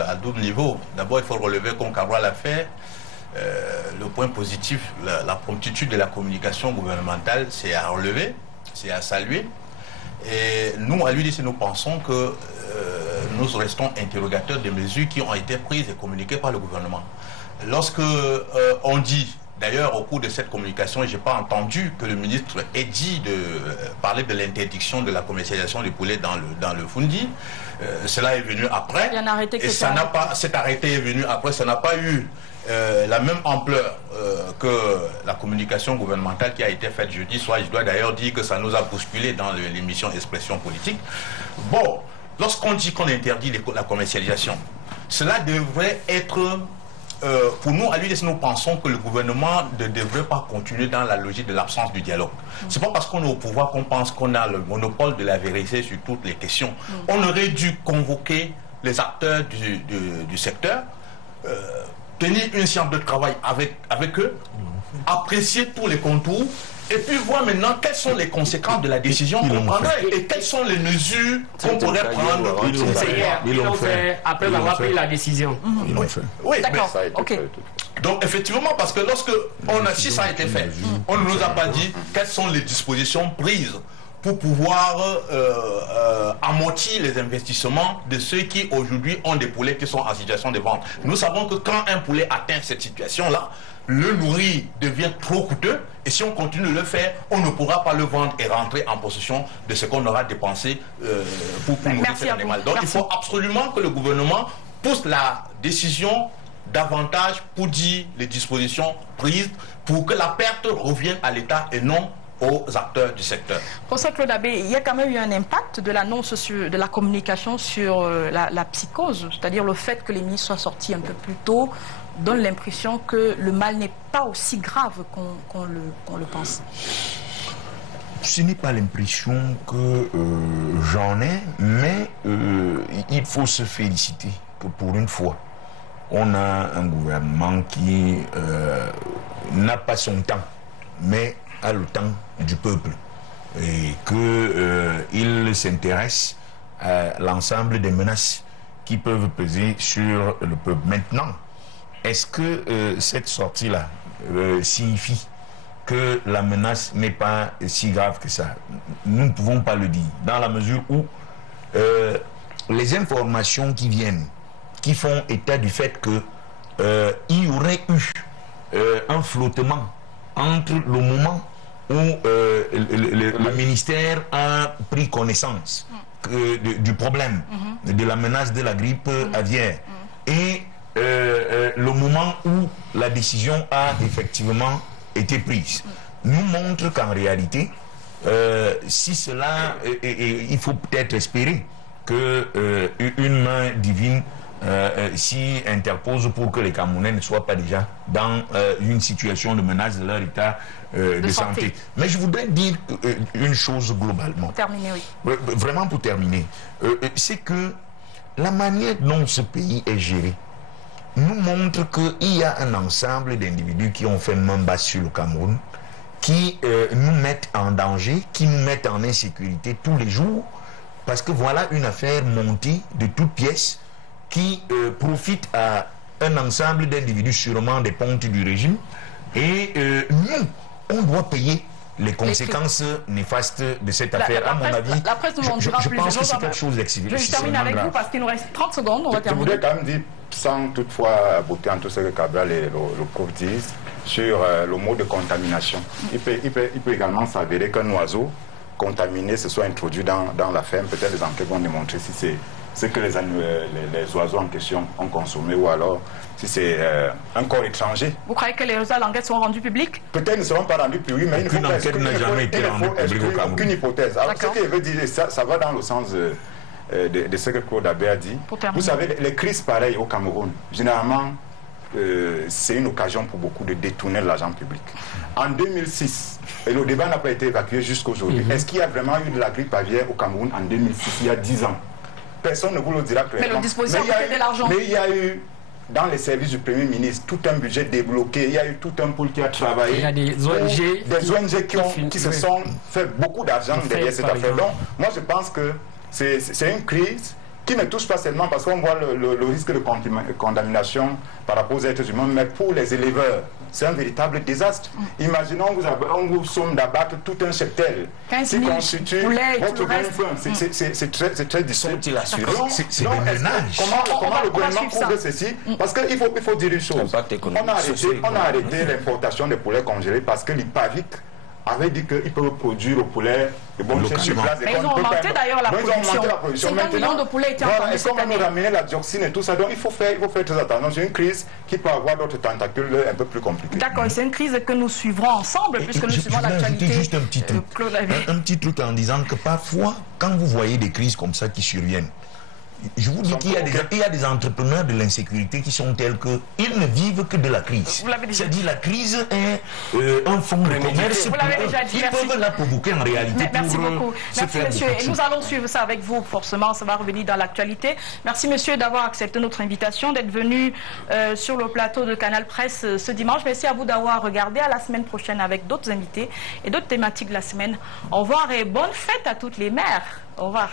à double niveau. D'abord, il faut relever, comme Cabral l'a fait, le point positif, la promptitude de la communication gouvernementale, c'est à relever, c'est à saluer. Et nous, à l'UDC, nous pensons que nous restons interrogateurs des mesures qui ont été prises et communiquées par le gouvernement. Lorsque on dit, d'ailleurs au cours de cette communication, je n'ai pas entendu que le ministre ait dit de parler de l'interdiction de la commercialisation des poulets dans le Fundi. Cela est venu après. Il y a un arrêté et ça n'a pas, cet arrêté est venu après, ça n'a pas eu la même ampleur que la communication gouvernementale qui a été faite jeudi soir. Je dois d'ailleurs dire que ça nous a bousculé dans l'émission Expression politique. Bon, lorsqu'on dit qu'on interdit la commercialisation, cela devrait être pour nous, à l'UDC, nous pensons que le gouvernement ne devrait pas continuer dans la logique de l'absence du dialogue. C'est pas parce qu'on est au pouvoir qu'on pense qu'on a le monopole de la vérité sur toutes les questions. On aurait dû convoquer les acteurs du secteur, tenir une séance de travail avec eux, apprécier tous les contours, et puis voir maintenant quelles sont les conséquences de la décision qu'on prendrait et quelles sont les mesures qu'on pourrait prendre. Ils l'ont fait après avoir pris la décision. Ils l'ont fait. Oui, d'accord. Ok. Donc effectivement, parce que si ça a été fait, on ne nous a pas dit quelles sont les dispositions prises pour pouvoir amortir les investissements de ceux qui aujourd'hui ont des poulets qui sont en situation de vente. Nous savons que quand un poulet atteint cette situation-là, le nourrir devient trop coûteux, et si on continue de le faire, on ne pourra pas le vendre et rentrer en possession de ce qu'on aura dépensé pour nourrir cet animal. Donc il faut absolument que le gouvernement pousse la décision davantage pour dire les dispositions prises pour que la perte revienne à l'État et non aux acteurs du secteur. Professeur Claude Abbé, il y a quand même eu un impact de l'annonce de la communication sur la psychose, c'est-à-dire le fait que les ministres soient sortis un peu plus tôt donne l'impression que le mal n'est pas aussi grave qu'on le pense. Ce n'est pas l'impression que j'en ai, mais il faut se féliciter que pour une fois, on a un gouvernement qui n'a pas son temps, mais a le temps du peuple, et qu'il s'intéresse à l'ensemble des menaces qui peuvent peser sur le peuple. Maintenant, est-ce que cette sortie-là signifie que la menace n'est pas si grave que ça? Nous ne pouvons pas le dire, dans la mesure où les informations qui viennent, qui font état du fait qu'il y aurait eu un flottement entre le moment où le ministère a pris connaissance du problème, de la menace de la grippe aviaire, et le moment où la décision a effectivement été prise, nous montre qu'en réalité, si cela, il faut peut-être espérer qu'une main divine s'y interpose pour que les Camerounais ne soient pas déjà dans une situation de menace de leur état de santé. Mais je voudrais dire une chose globalement. Pour terminer, oui. Vraiment pour terminer. C'est que la manière dont ce pays est géré nous montre qu'il y a un ensemble d'individus qui ont fait main basse sur le Cameroun, qui nous mettent en danger, qui nous mettent en insécurité tous les jours, parce que voilà une affaire montée de toutes pièces qui profite à un ensemble d'individus, sûrement des pontes du régime, et nous, on doit payer les conséquences néfastes de cette affaire. À mon avis, je pense que c'est quelque chose d'excessif. Je termine avec vous parce qu'il nous reste 30 secondes. On va terminer. Je voudrais quand même dire, sans toutefois aboutir en tout ce que Cabral et le prof disent, sur le mot de contamination. Il peut également s'avérer qu'un oiseau contaminé se soit introduit dans la ferme. Peut-être les enquêtes vont démontrer si c'est ce que les oiseaux en question ont consommé, ou alors si c'est un corps étranger. Vous croyez que les résultats de l'enquête seront rendus publics? Peut-être ne seront pas rendus publics, mais aucune enquête n'a jamais été rendue publique au Cameroun. Aucune hypothèse. Alors ce qu'il veut dire, ça va dans le sens de ce que Claude Abbé a dit. Vous savez, les crises pareilles au Cameroun, généralement, c'est une occasion pour beaucoup de détourner l'argent public. En 2006, et le débat n'a pas été évacué jusqu'aujourd'hui, est-ce qu'il y a vraiment eu de la grippe aviaire au Cameroun en 2006, il y a 10 ans? Personne ne vous le dira clairement. Mais le dispositif de l'argent. Mais il y a eu, dans les services du Premier ministre, tout un budget débloqué. Il y a eu tout un pôle qui a travaillé. Il y a des ONG, qui se sont fait beaucoup d'argent derrière cette affaire. Donc, moi, je pense que c'est une crise qui ne touche pas seulement parce qu'on voit le risque de contamination par rapport aux êtres humains, mais pour les éleveurs, c'est un véritable désastre. Imaginons on vous somme d'abattre tout un cheptel qui constitue votre gagne-pain. C'est très difficile. C'est des ménages. Comment le gouvernement couvre ceci? Parce qu'il faut dire une chose. On a arrêté l'importation des poulets congelés parce que l'IPAVIC avait dit qu'ils peuvent produire au poulet de bonnes choses sur place. Mais ils ont augmenté d'ailleurs la production. 50 millions de poulets étaient entendus cette année. Et comme on ramener la dioxine et tout ça, donc il faut faire très attention. C'est une crise qui peut avoir d'autres tentacules un peu plus compliquées. D'accord, c'est une crise que nous suivrons ensemble puisque nous suivons l'actualité. Juste un petit truc en disant que parfois, quand vous voyez des crises comme ça qui surviennent, je vous dis qu'il y a des entrepreneurs de l'insécurité qui sont tels qu'ils ne vivent que de la crise. C'est-à-dire la crise est un fonds de commerce. Ils peuvent la provoquer en réalité. Merci beaucoup. Merci monsieur. Et nous allons suivre ça avec vous, forcément. Ça va revenir dans l'actualité. Merci monsieur d'avoir accepté notre invitation, d'être venu sur le plateau de Canal Presse ce dimanche. Merci à vous d'avoir regardé. À la semaine prochaine avec d'autres invités et d'autres thématiques de la semaine. Au revoir et bonne fête à toutes les mères. Au revoir.